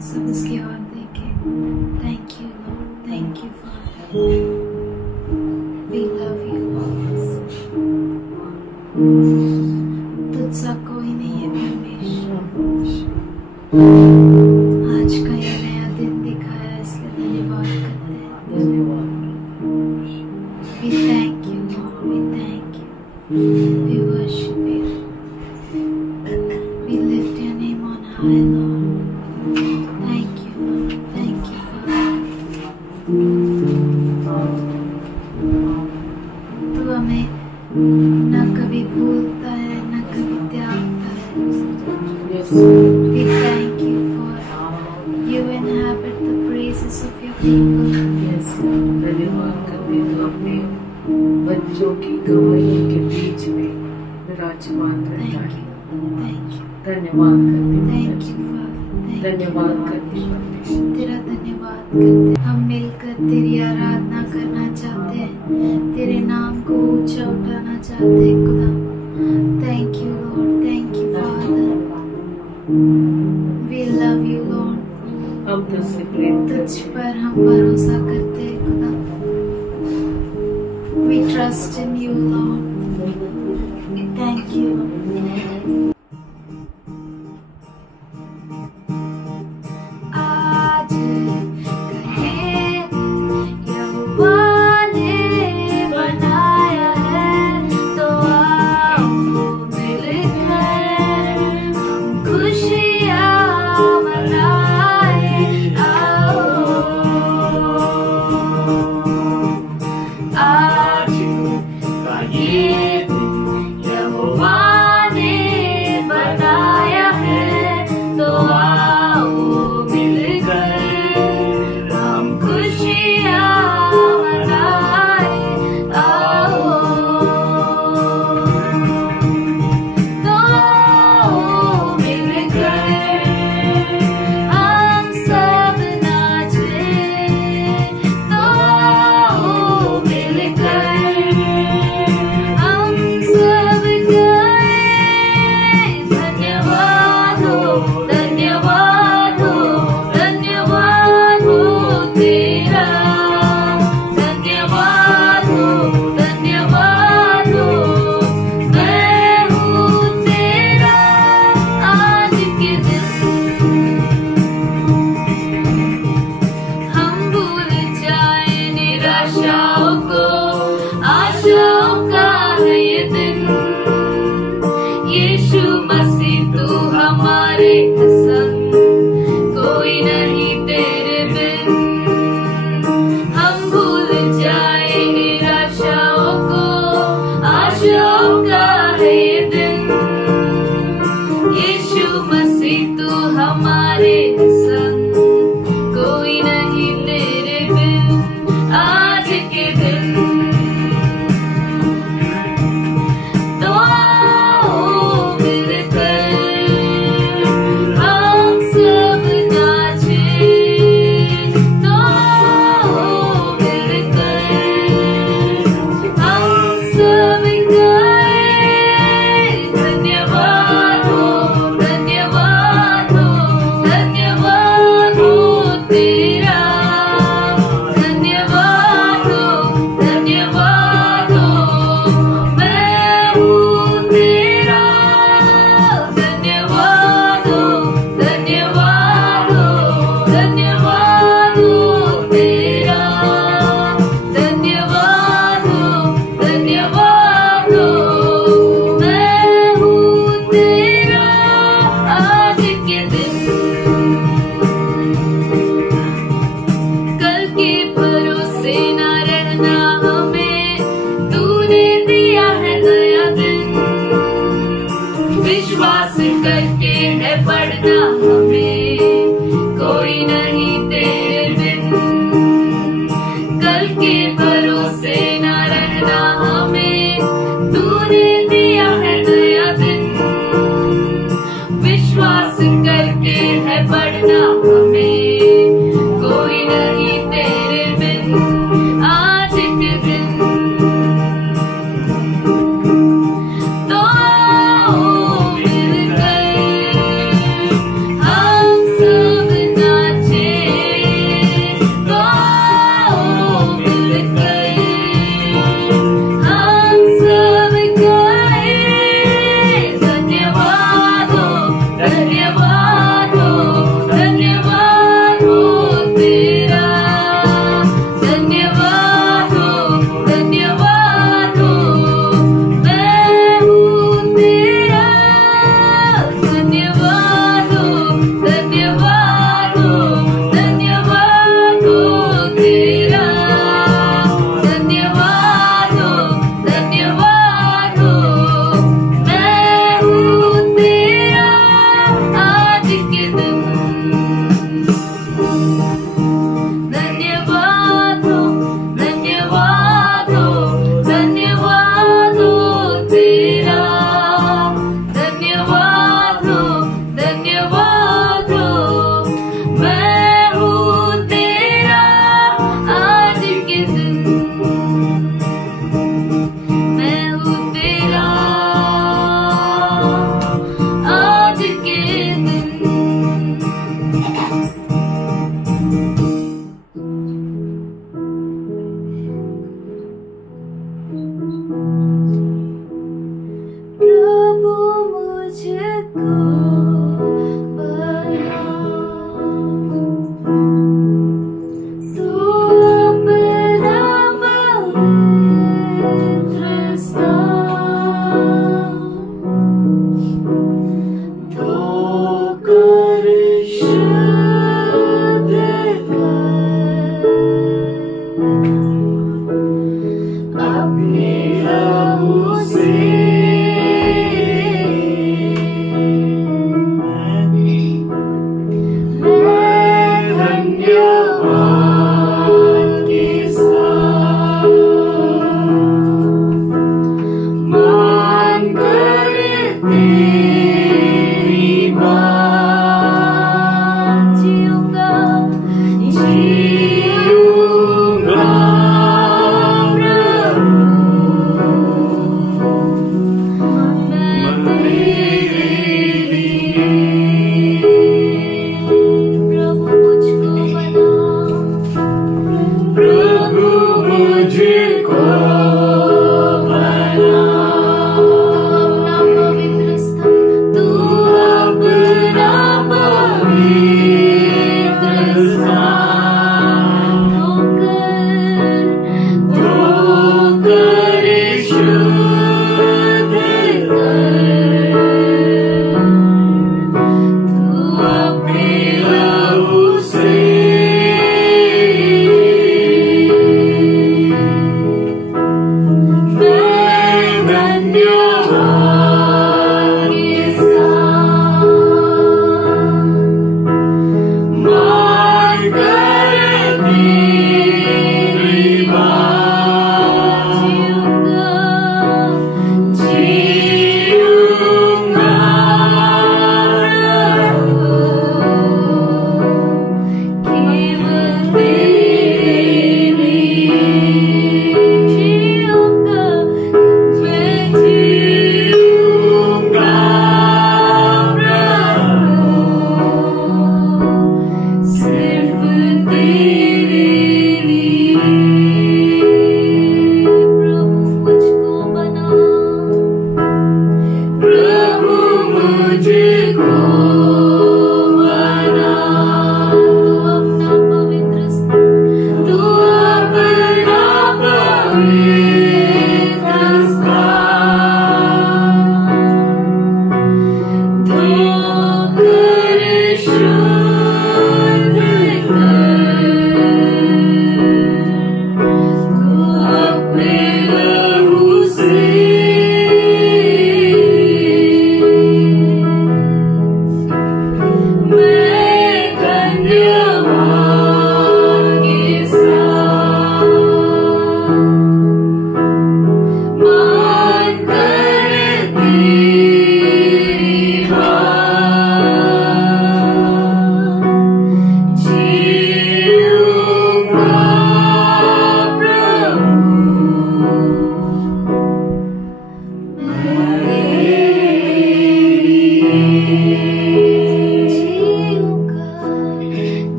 सब उसकी ओर देखे। Thank you Lord, thank you father, we love you Lord. तुझसा कोई नहीं है परमेश्वर। आज का ये नया दिन दिखाया इसलिए धन्यवाद करते हैं। धन्यवाद। We thank you Lord, we thank you, we worship you, we lift your name on high Lord. Thank you Lord, thank you Father। तू हमें न कभी भूलता है न कभी त्यागता है। We thank you for you inhabit the praises of your people। धन्यवाद करते तो अपने बच्चों की गवाहियों के बीच में विराजमान रहता है। धन्यवाद करते, धन्यवाद करते, तेरा धन्यवाद करते। हम मिलकर तेरी आराधना करना चाहते हैं, तेरे नाम को ऊंचा उठाना चाहते हैं खुदा। Thank you Lord, thank you father, we love you lord. हम तुझसे प्रेम तुझ पर हम भरोसा करते हैं खुदा। We trust in you, Lord. We thank you. आज कहे यहोवा ने बनाया है, तो आओ मिलकर हम खुशियाँ मनाए। आओ आज का ये दिन यहोवा ने बनाया है, तो आओ मिलकर हम खुशियाँ मनाए। आओ तो आओ मिलकर हम सब नाचे। तो आओ मिलकर हम सब गाए। धन्यवाद हो, धन्यवाद हो, धन्यवाद हो तेरा। धन्यवाद हो, धन्यवाद हो, मैं हूँ तेरा। आज के दिन हम भूल जाए निराशाओं को, आशाओं का है ये दिन। यीशु मसीह तू हमारे संग, कोई नहीं तेरे बिन। हम भूल जाए निराशाओं को, आशाओं का है ये दिन। यीशु मसीह तू हमारे संग, कोई नहीं तेरे बिन। आज के दिन तो आओ मिलकर हम सब नाचे। तो आओ मिलकर हम सब गाए। धन्यवाद हो, धन्यवाद हो, धन्यवाद धन्यवाद के साथ मान कर तेरी बात जीऊंगा प्रभु मुझको बना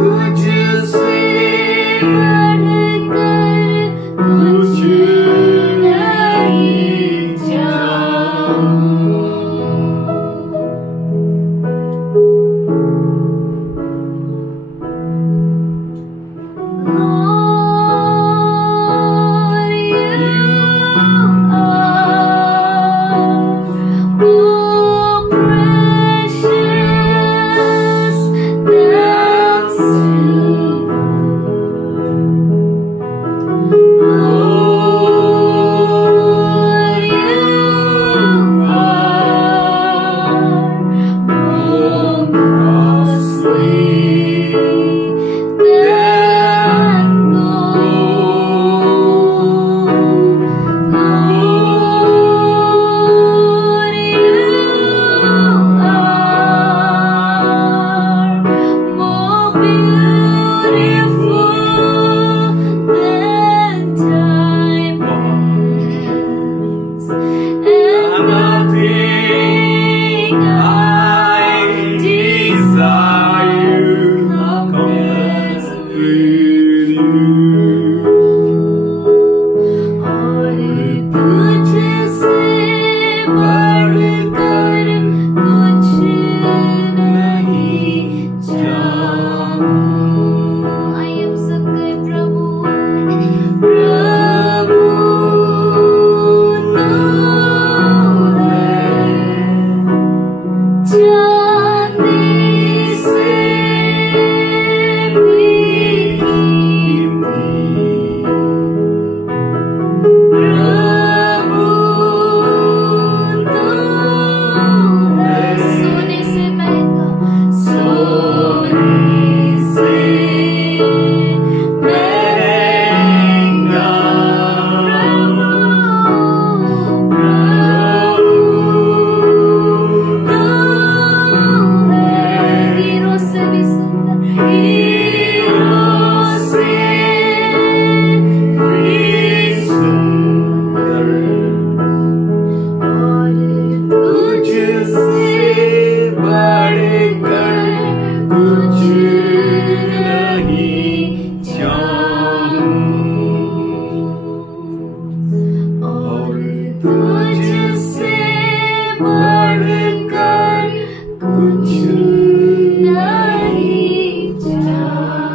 तुझसे बढ़कर कुछ नहीं चाहूं।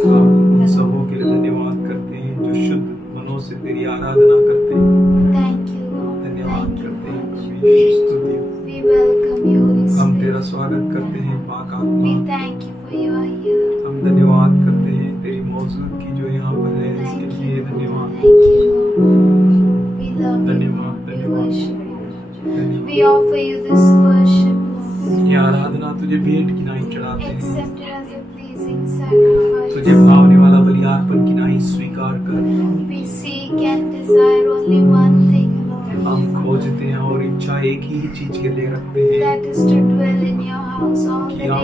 हम सबों के लिए धन्यवाद करते हैं जो शुद्ध मनों से तेरी आराधना करते हैं। धन्यवाद करते हैं स्तुति। हम तेरा स्वागत करते हैं पाक आत्मा। हम धन्यवाद करते हैं तेरी मौजूदगी जो यहाँ पर है इसके लिए धन्यवाद। धन्यवाद धन्यवाद। ये आराधना तुझे भेंट की नाई चढ़ाते हैं। तुझे भावने वाला बलियार्पण की नाई स्वीकार कर। हम खोजते हैं और इच्छा एक ही चीज के लिए रखते हैं कि हम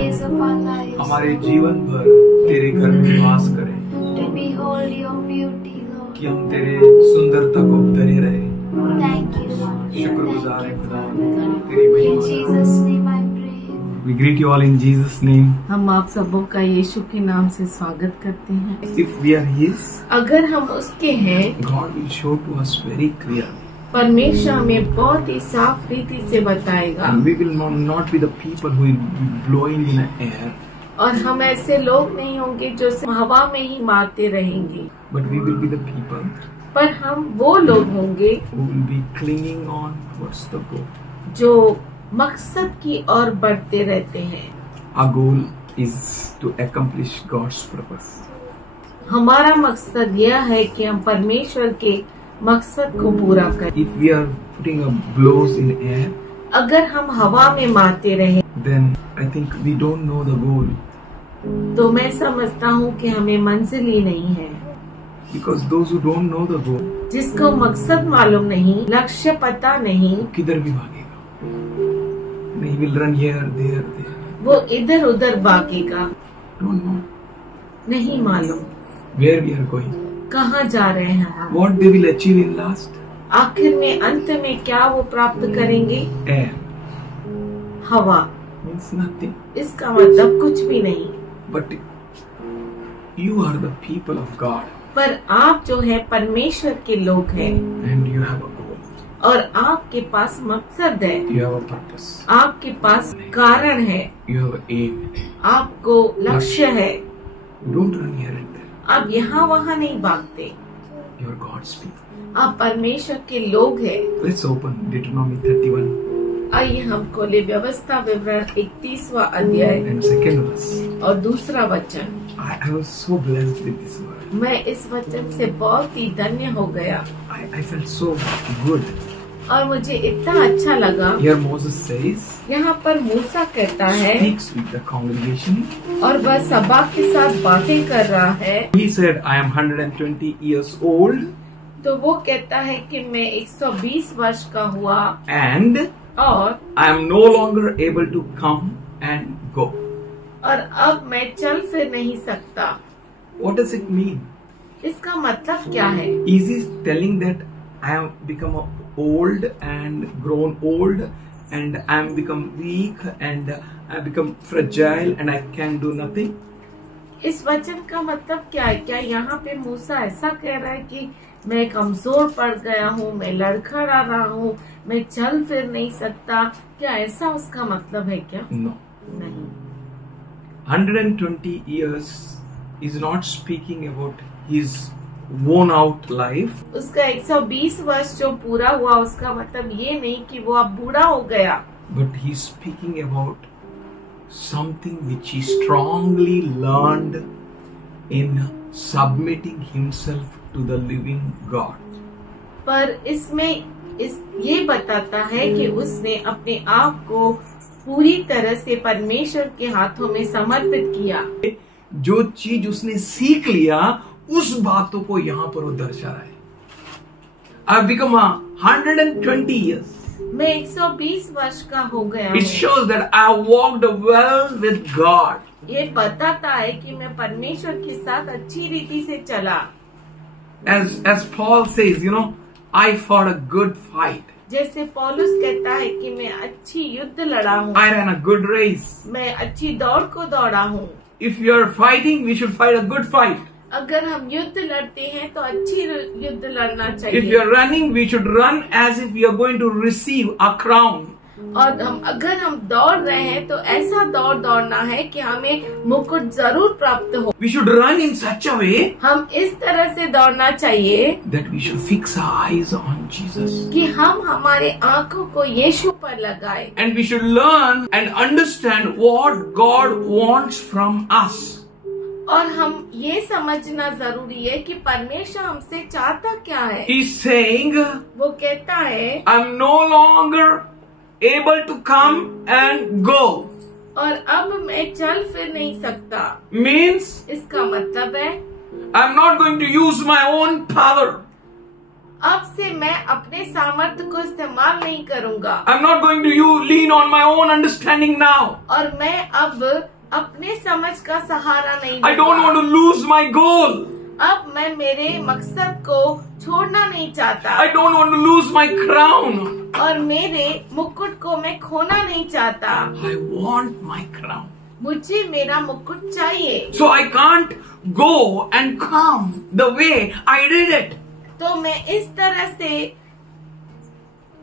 हमारे जीवन भर तेरे घर में निवास करें, कि हम तेरे सुंदरता को धरे रहे। शुक्रगुजार है खुदा तेरी महिमा। We greet you all in Jesus' name. हम आप सबों का यीशु के नाम से स्वागत करते हैं। If we are His, अगर हम उसके हैं, God will show to us very clear. परमेश्वर हमें बहुत ही साफ रीति से बताएगा। And we will not be the people who will be blowing in the air. और हम ऐसे लोग नहीं होंगे जो हवा में ही मारते रहेंगे। But we will be the people. पर हम वो लोग होंगे who will be clinging on towards the goal. जो मकसद की ओर बढ़ते रहते हैं। Our goal is to accomplish God's purpose. हमारा मकसद यह है कि हम परमेश्वर के मकसद को पूरा करें। If we are putting a blows in air, अगर हम हवा में मारते रहे, then I think we don't know the goal तो मैं समझता हूँ कि हमें मंजिल ही नहीं है। Because those who don't know the goal, जिसको मकसद मालूम नहीं, लक्ष्य पता नहीं, किधर भी भागेगा। He will run here, there, there. वो इधर उधर भागेगा। Don't know नहीं मालूम where we are going. कहाँ जा रहे हैं हम। What they will achieve in last? आखिर में अंत में क्या वो प्राप्त करेंगे? Air. हवा। Means nothing. इसका मतलब कुछ भी नहीं। But you are the people of God. पर आप जो है परमेश्वर के लोग हैं। And you have a goal. और आपके पास मकसद है। You have a purpose. आपके पास कारण है। You have an aim. आपको लक्ष्य है। Don't run here and there. आप यहाँ वहाँ नहीं भागते। You are God's people. आप परमेश्वर के लोग हैं। Let's open Deuteronomy 31. आइए हम खोले व्यवस्था विवरण 31वां अध्याय And second verse. और दूसरा वचन। I was so blessed with this word. मैं इस वचन से बहुत ही धन्य हो गया। I felt so good. और मुझे इतना अच्छा लगा। Here Moses says, यहाँ पर मूसा कहता है speaks with the congregation. और वह सभा के साथ बातें कर रहा है। He said, I am 120 years old. तो वो कहता है कि मैं 120 वर्ष का हुआ And और I am no longer able to come and go. और अब मैं चल फिर नहीं सकता। What does it mean? इसका मतलब क्या है? Is he telling that I have become old and grown old and I am become weak and I have become fragile and I can do nothing? इस वचन का मतलब क्या है? क्या यहाँ पे मूसा ऐसा कह रहा है कि मैं कमजोर पड़ गया हूँ, मैं लड़खड़ा रहा हूँ, मैं चल फिर नहीं सकता? क्या ऐसा उसका मतलब है क्या? No. नहीं। 120 years is not speaking about his worn out life. उसका 120 वर्ष जो पूरा हुआ उसका मतलब ये नहीं कि वो अब बूढ़ा हो गया। But he is speaking about something which he strongly learned in submitting himself to the living God. पर इसमें ये बताता है कि उसने अपने आप को पूरी तरह से परमेश्वर के हाथों में समर्पित किया। जो चीज उसने सीख लिया उस बातों को यहाँ पर वो दर्शा रहा है। I've become 120 years. मैं 120 वर्ष का हो गया It shows that I walked well with God. ये बताता है कि मैं परमेश्वर के साथ अच्छी रीति से चला। As Paul says, I fought a good fight. जैसे पौलुस कहता है कि मैं अच्छी युद्ध लड़ा हूँ। I ran a good race. मैं अच्छी दौड़ को दौड़ा हूँ। If you are fighting, we should fight a good fight. अगर हम युद्ध लड़ते हैं तो अच्छी युद्ध लड़ना चाहिए। If you are running, we should run as if we are going to receive a crown. और अगर हम दौड़ रहे हैं तो ऐसा दौड़ना है कि हमें मुकुट जरूर प्राप्त हो। We should run in such a way हम इस तरह से दौड़ना चाहिए that we should fix our eyes on Jesus. कि हम हमारे आंखों को यीशु पर लगाएं। And we should learn and understand what God wants from us. और हम ये समझना जरूरी है कि परमेश्वर हमसे चाहता क्या है। He's saying, वो कहता है I'm no longer able to come and go. और अब मैं चल फिर नहीं सकता। Means इसका मतलब है I'm not going to use my own power. अब से मैं अपने सामर्थ्य को इस्तेमाल नहीं करूँगा। I'm not going to lean on my own understanding now. और मैं अब अपने समझ का सहारा नहीं। I don't want to lose my goal. अब मैं मेरे मकसद को छोड़ना नहीं चाहता। I don't want to lose my crown. और मेरे मुकुट को मैं खोना नहीं चाहता। I want my crown. मुझे मेरा मुकुट चाहिए। So I can't go and come the way I did it. तो मैं इस तरह से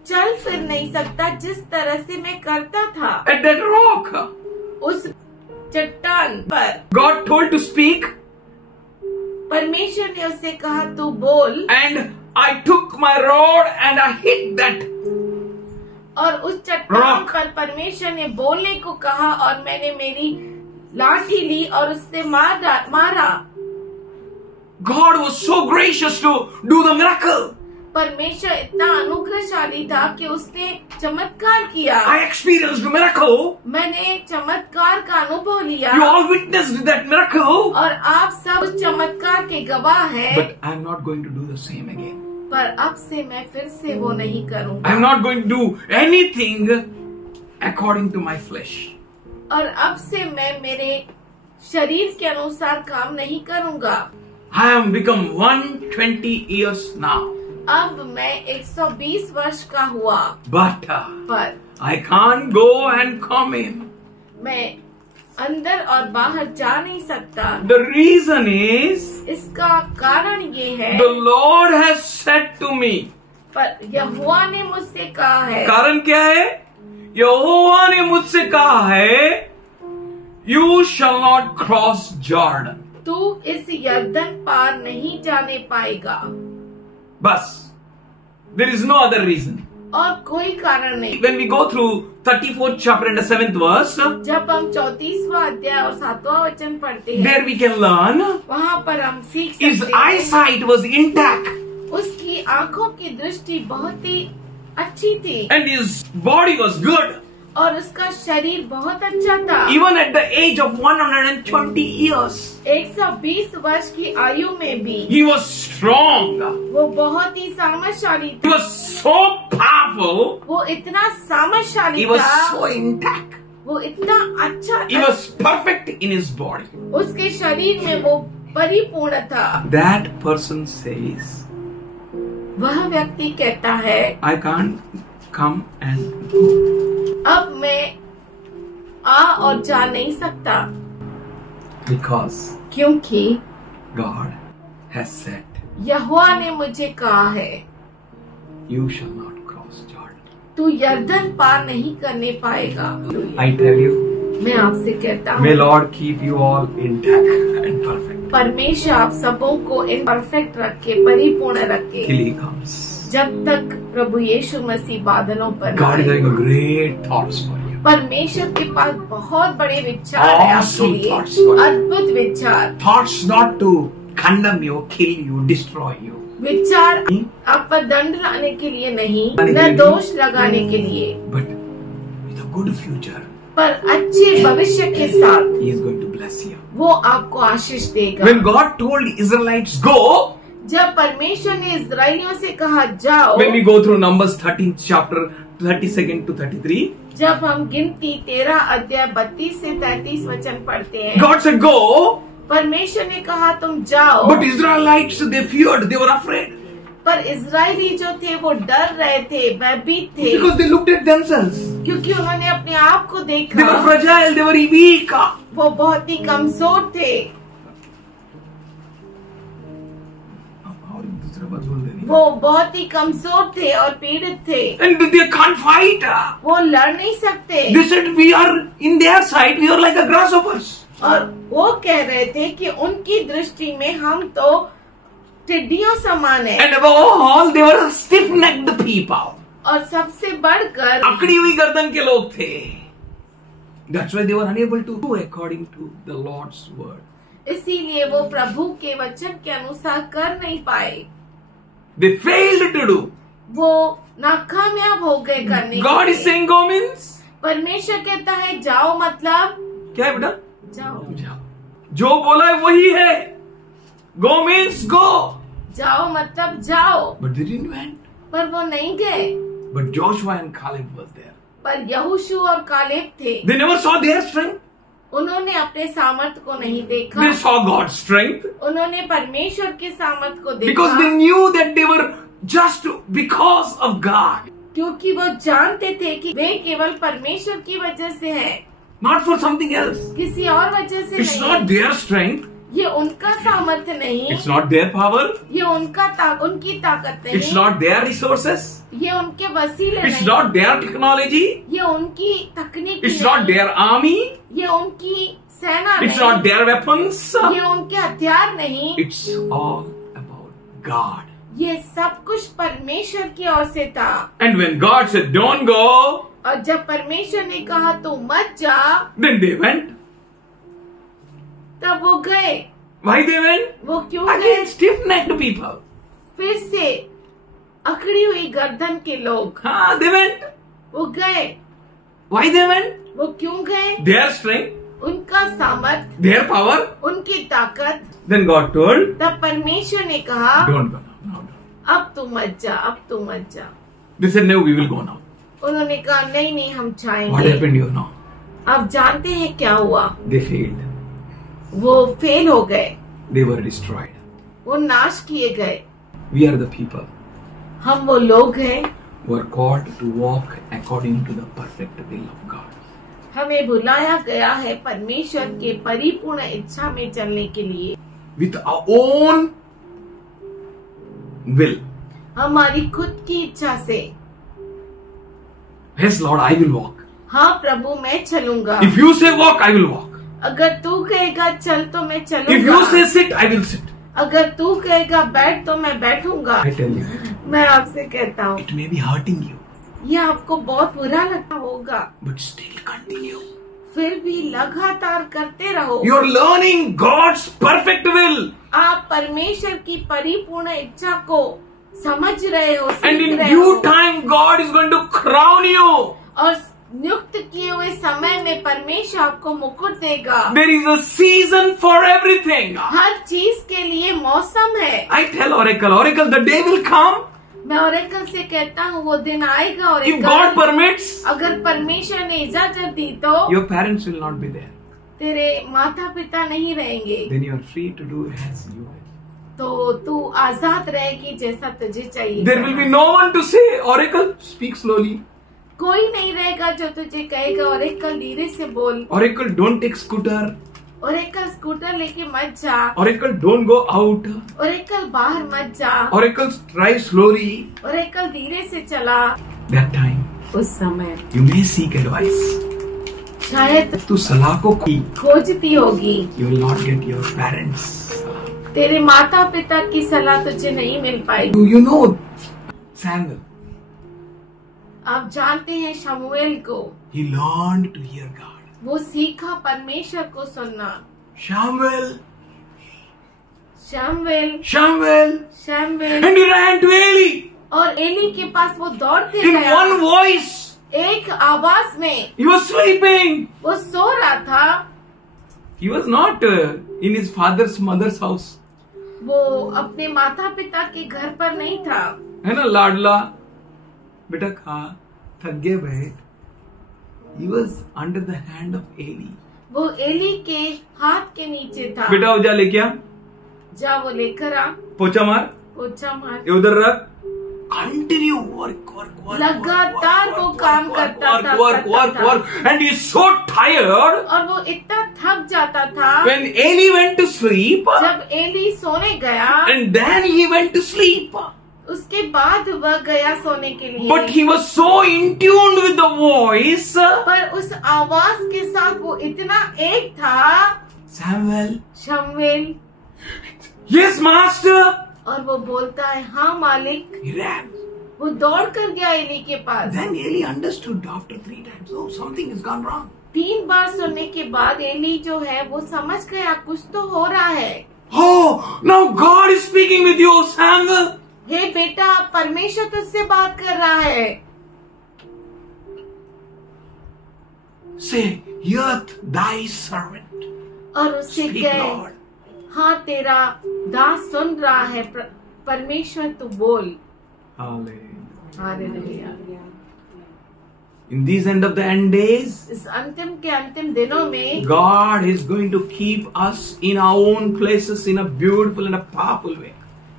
चल फिर नहीं सकता जिस तरह से मैं करता था। At that rock. उस चट्टान पर God told to speak. परमेश्वर ने उससे कहा तू बोल। And I took my rod and I hit that. और उस चट्टान पर परमेश्वर ने बोलने को कहा और मैंने मेरी लाठी ली और उससे मारा। God was so gracious to do the miracle. परमेश्वर इतना अनुग्रहशाली था कि उसने चमत्कार किया। I experienced a miracle. मैंने चमत्कार का अनुभव लिया। You all witnessed that miracle. और आप सब उस चमत्कार के गवाह हैं। But I'm not going to do the same again. पर अब से मैं फिर से वो नहीं करूँगा। I'm not going to do anything according to my flesh. और अब से मैं मेरे शरीर के अनुसार काम नहीं करूँगा। I am become 120 years now. अब मैं 120 वर्ष का हुआ। But पर I can't go and come in. मैं अंदर और बाहर जा नहीं सकता। The reason is इसका कारण ये है, the Lord has said to me. पर यहोवा ने मुझसे कहा है। कारण क्या है? यहोवा ने मुझसे कहा है, You shall not cross Jordan. तू इस यरदन पार नहीं जाने पाएगा। बस. There is no other reason. और कोई कारण नहीं। When we go through 34th chapter and the 7th verse, जब हम 34वां अध्याय और 7वां वचन पढ़ते हैं, there we can learn वहाँ पर हम सीख his सकते हैं। eyesight was intact उसकी आंखों की दृष्टि बहुत ही अच्छी थी and his body was good. और उसका शरीर बहुत अच्छा था। Even at the age of 120 years, 120 वर्ष की आयु में भी he was strong. वो बहुत ही सामर्थशाली He था। was so powerful. वो इतना सामर्थशाली He was था। so intact. वो इतना अच्छा He था। was perfect in his body. उसके शरीर में वो परिपूर्ण था। That person says, वह व्यक्ति कहता है, I can't come and go. अब मैं आ और जा नहीं सकता, Because क्योंकि God has said, यहोवा ने मुझे कहा है, You shall not cross Jordan. तू यरदन पार नहीं करने पाएगा। I tell you, मैं आपसे कहता may हूँ, Lord keep you all intact and perfect परमेश्वर आप सबों को परफेक्ट रखे, परिपूर्ण रखे, till He comes. जब तक प्रभु यीशु मसीह बादलों पर God is आए। having great thoughts for you. परमेश्वर के पास बहुत बड़े विचार है आपके Awesome लिए, thoughts for you. अद्भुत विचार। Thoughts not to condemn you, kill you, destroy you. विचार आप पर दंड लाने के लिए नहीं, लाने के न लिए दोष लगाने के लिए, But with a good future, पर अच्छे भविष्य के साथ He is going to bless you. वो आपको आशीष देगा। When God told Israelites go, जब परमेश्वर ने इस्राएलियों से कहा जाओ, when we go through Numbers 13th chapter 32nd to 33, जब हम गिनती 13 अध्याय 32 से 33 वचन पढ़ते हैं, God said go, परमेश्वर ने कहा तुम जाओ, but Israelites, they feared, they were afraid. पर इजरायली जो थे वो डर रहे थे, भयभीत थे, Because they looked at themselves. क्योंकि उन्होंने अपने आप को They were देखा, fragile, they were weak. वो बहुत ही कमजोर थे, वो बहुत ही कमजोर थे और पीड़ित थे, And they can't fight. वो लड़ नहीं सकते। They said we are in their sight, we are like a grasshoppers. और वो कह रहे थे कि उनकी दृष्टि में हम तो टिड्डियों समान है। And above all, they were stiff-necked people. और सबसे बढ़कर अकड़ी हुई गर्दन के लोग थे. That's why they were unable to do according to the Lord's word. इसीलिए वो प्रभु के वचन के अनुसार कर नहीं पाए, They failed to do. वो नाकामयाब हो गए करने God के is लिए। saying go means परमेश्वर कहता है जाओ मतलब क्या है बेटा? जाओ, जाओ. जो बोला है वही है. Go means go. जाओ मतलब जाओ, But they didn't went. पर वो नहीं गए। But Joshua and Caleb was there. पर यहोशू और कालेब थे, They never saw their strength. उन्होंने अपने सामर्थ को नहीं देखा, They saw God's strength. उन्होंने परमेश्वर के सामर्थ को Because देखा, they knew that they were just because of God. क्योंकि वो जानते थे कि वे केवल परमेश्वर की वजह से है, Not for something else. किसी और वजह से It's नहीं। not their strength. ये उनका सामर्थ्य नहीं, It's not their power. ये उनकी ताकत नहीं, It's not their resources. ये उनके वसीले It's नहीं, not their technology. ये उनकी तकनीक It's नहीं, not their army. ये उनकी सेना It's नहीं, not their weapons. ये उनके हथियार नहीं, It's all about God. ये सब कुछ परमेश्वर की ओर से था। And when God said, don't go, और जब परमेश्वर ने कहा तू मत जा, then they went. तब वो गए। Why they went? वो क्यों गए? Again, stiff-necked people. फिर से अकड़ी हुई गर्दन के लोग, हाँ, they went. वो गए। Why they went? वो क्यों गए? Their strength, उनका सामर्थ, their power. उनकी ताकत। Then God told, तब परमेश्वर ने कहा, don't go now. No, no. अब तू मत जा, अब तू मत जा। They said, no, we will go now. उन्होंने कहा नहीं हम What जाएंगे। happened, you know? अब जानते हैं क्या हुआ? They failed. वो फेल हो गए, They were destroyed. वो नाश किए गए। We are the people हम वो लोग हैं, who are called to walk according to the perfect will of God. हमें बुलाया गया है परमेश्वर के परिपूर्ण इच्छा में चलने के लिए। With our own will. हमारी खुद की इच्छा से। Yes, Lord, I will walk. हाँ प्रभु मैं चलूंगा। If you say walk, I will walk. अगर तू कहेगा चल तो मैं If you चलूंगा। say sit, I will sit. अगर तू कहेगा बैठ तो मैं बैठूंगा। I tell you, मैं आपसे कहता हूँ, it may be hurting you, ये आपको बहुत बुरा लगता होगा, but still continue. फिर भी लगातार करते रहो। You are learning God's perfect will. आप परमेश्वर की परिपूर्ण इच्छा को समझ रहे हो, And सीख in रहे due हो। time, God is going to crown you. और नियुक्त किए हुए समय में परमेश्वर आपको मुकुट देगा। There is a season for everything. हर चीज के लिए मौसम है। I tell Oracle, the day will come. मैं ओरेकल से कहता हूँ वो दिन आएगा। और If God permits, अगर परमेश्वर ने इजाजत दी तो your parents will not be there. तेरे माता पिता नहीं रहेंगे, Then you are free to do as you will. तो तू आजाद रहेगी जैसा तुझे चाहिए। There will be no one to say, Oracle, speak slowly. कोई नहीं रहेगा जो तुझे कहेगा ओरेकल धीरे से बोल। Oracle, don't take scooter. Oracle scooter लेके मत जा। Oracle, don't go out. Oracle बाहर मत जा। Oracle, drive slowly. ओरेकल धीरे से चला। That time, उस समय you may seek advice. शायद तू सलाह को खोजती होगी, you will not get your parents. तेरे माता पिता की सलाह तुझे नहीं मिल पाएगी। Do you know Samuel? आप जानते हैं शमूएल को, He learned to hear God. वो सीखा परमेश्वर को सुनना। Samuel, शमूएल Samuel, शमूएल and he ran to Eli और एली के पास वो दौड़ते in गया। one voice. एक आवाज में He was sleeping. वो सो रहा था। He was not in his father's mother's house. वो अपने माता पिता के घर पर नहीं था। है ना लाडला, बेटा खा, थक गए बैठ. He was under the hand of Eli. वो एली के हाथ के नीचे था। बेटा हो जा लेके आ, जा वो लेकर आ, पोछा मार, पोछा मार। ये उधर रख. Continue work. लगातार वो काम करता था, work. And he's so tired. और वो इतना थक जाता था। When Eli went to sleep, जब एली सोने गया, and then he went to sleep. उसके बाद वह गया सोने के लिए। But he was so in tune with the voice. पर उस आवाज के साथ वो इतना एक था, Samuel. शमूएल। Yes, master. और वो बोलता है हाँ मालिक। He ran. वो दौड़ कर गया एली के पास। Then Eli understood after 3 times. Oh, something has gone wrong. 3 बार सुनने के बाद एली जो है वो समझ गया कुछ तो हो रहा है। Oh, now God is speaking with you, Samuel. हे बेटा परमेश्वर तुझसे बात कर रहा है। Say, heareth thy servant. और उससे Speak, कहे Lord. हाँ तेरा दास सुन रहा है, परमेश्वर तू बोल। Hallelujah. Hallelujah. In these end of the end days, इस अंतिम के अंतिम दिनों में God is going to keep us in our own places in a beautiful and a powerful way.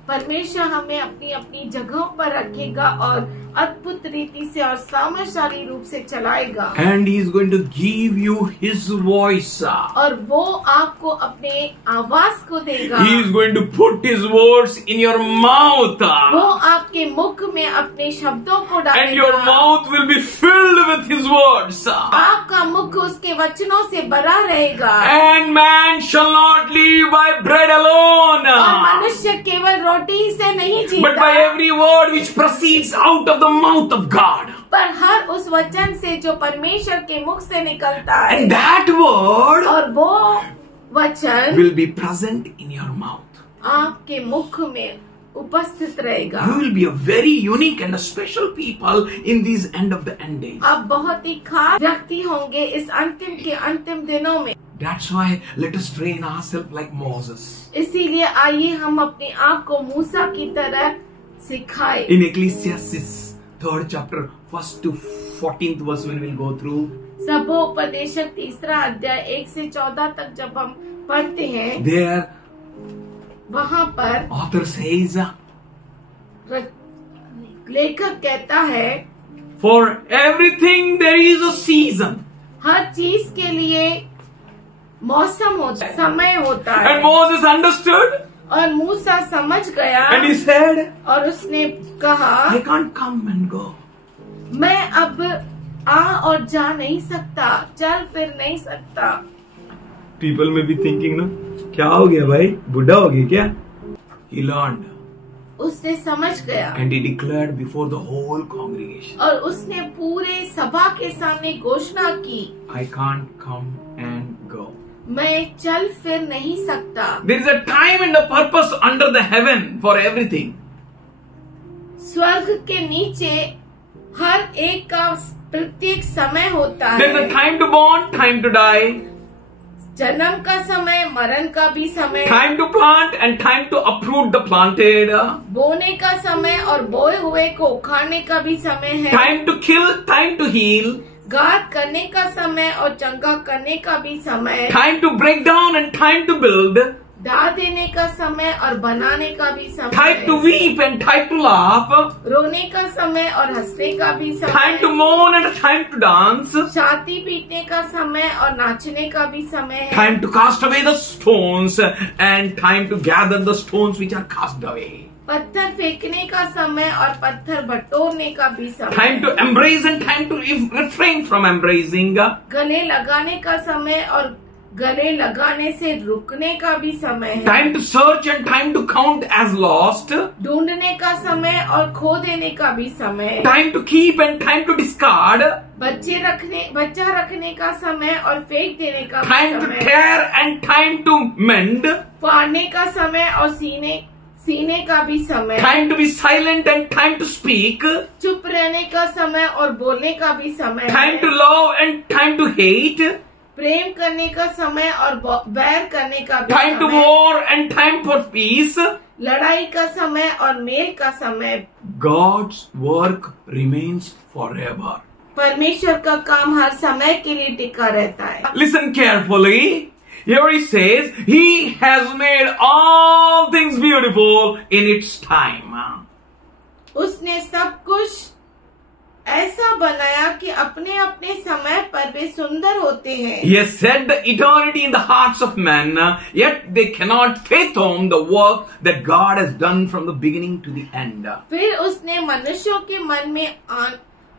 परमेश्वर हमें अपनी अपनी जगहों पर रखेगा और अद्भुत रीति से और सामर्थ्यशाली रूप से चलाएगा। And He is going to give you His voice. और वो आपको अपने आवाज को देगा। He is going to put His words in your mouth. वो आपके मुख में अपने शब्दों को डालेगा। And your mouth will be filled with His words. आपका मुख उसके वचनों से भरा रहेगा। And man shall not live by bread alone, और मनुष्य केवल रोटी से नहीं जीता, but by every word which proceeds out of the mouth of God. पर हर उस वचन से जो परमेश्वर के मुख से निकलता है। And that word और वो वचन will be present in your mouth. आपके मुख में उपस्थित रहेगा। You will be a very unique and a special people in these end of the end days. आप बहुत ही खास व्यक्ति होंगे इस अंतिम के अंतिम दिनों में। That's why let us train ourselves like Moses. इसीलिए आइए हम अपने आप को मूसा की तरह सिखाए। In Ecclesiastes 3rd chapter 1st to 14th verse when we'll go through. सबोपदेशक 3रा अध्याय 1 से 14 तक जब हम पढ़ते हैं, There वहाँ पर author says, लेखक कहता है, for everything there is a season. हर चीज के लिए मौसम होता है, समय होता है। And Moses understood. और मूसा समझ गया And he said, और उसने कहा, I can't come and go. मैं अब आ और जा नहीं सकता, चल फिर नहीं सकता। People may be thinking, ना क्या हो गया भाई, बुढ़ा हो गया क्या? He learned. उसने समझ गया And he declared before the whole congregation, और उसने पूरे सभा के सामने घोषणा की, I can't come and go. मैं चल फिर नहीं सकता। There is a time and a purpose under the heaven for everything. स्वर्ग के नीचे हर एक का प्रत्येक समय होता There is a है। time to born, time to die, जन्म का समय, मरण का भी समय, time to plant and time to uproot the planted, बोने का समय और बोए हुए को उखाड़ने का भी समय है, time to kill, time to heal, घात करने का समय और चंगा करने का भी समय, time to break down and time to build, ढा देने का समय और बनाने का भी time समय, to weep and time to laugh, रोने का समय और हंसने का भी time to समय, mourn and time to dance, छाती पीटने का समय और नाचने का भी समय है, time to cast away the stones and time to gather the stones which are cast away, पत्थर फेंकने का समय और पत्थर बटोरने का भी समय, time to embrace and time to refrain from embracing, गले लगाने का समय और गले लगाने से रुकने का भी समय है, time to search and time to count as lost, ढूंढने का समय और खो देने का भी समय है, time to keep and time to discard, बच्चा रखने का समय और फेंक देने का भी time to समय, tear and time to mend, फाड़ने का समय और सीने का भी समय, time to be silent and time to speak, चुप रहने का समय और बोलने का भी समय time to है, love and time to hate, प्रेम करने का समय और बैर करने का भी time to समय, war and time for peace. लड़ाई का समय और मेल का समय। God's work remains forever. परमेश्वर का काम हर समय के लिए टिका रहता है। Listen carefully. Here he says, He has made all things beautiful in its time. उसने सब कुछ ऐसा बनाया कि अपने अपने समय पर वे सुंदर होते हैं। He has set the eternity in the hearts of men, yet they cannot fathom the work that God has done from the beginning to the end. फिर उसने मनुष्यों के मन में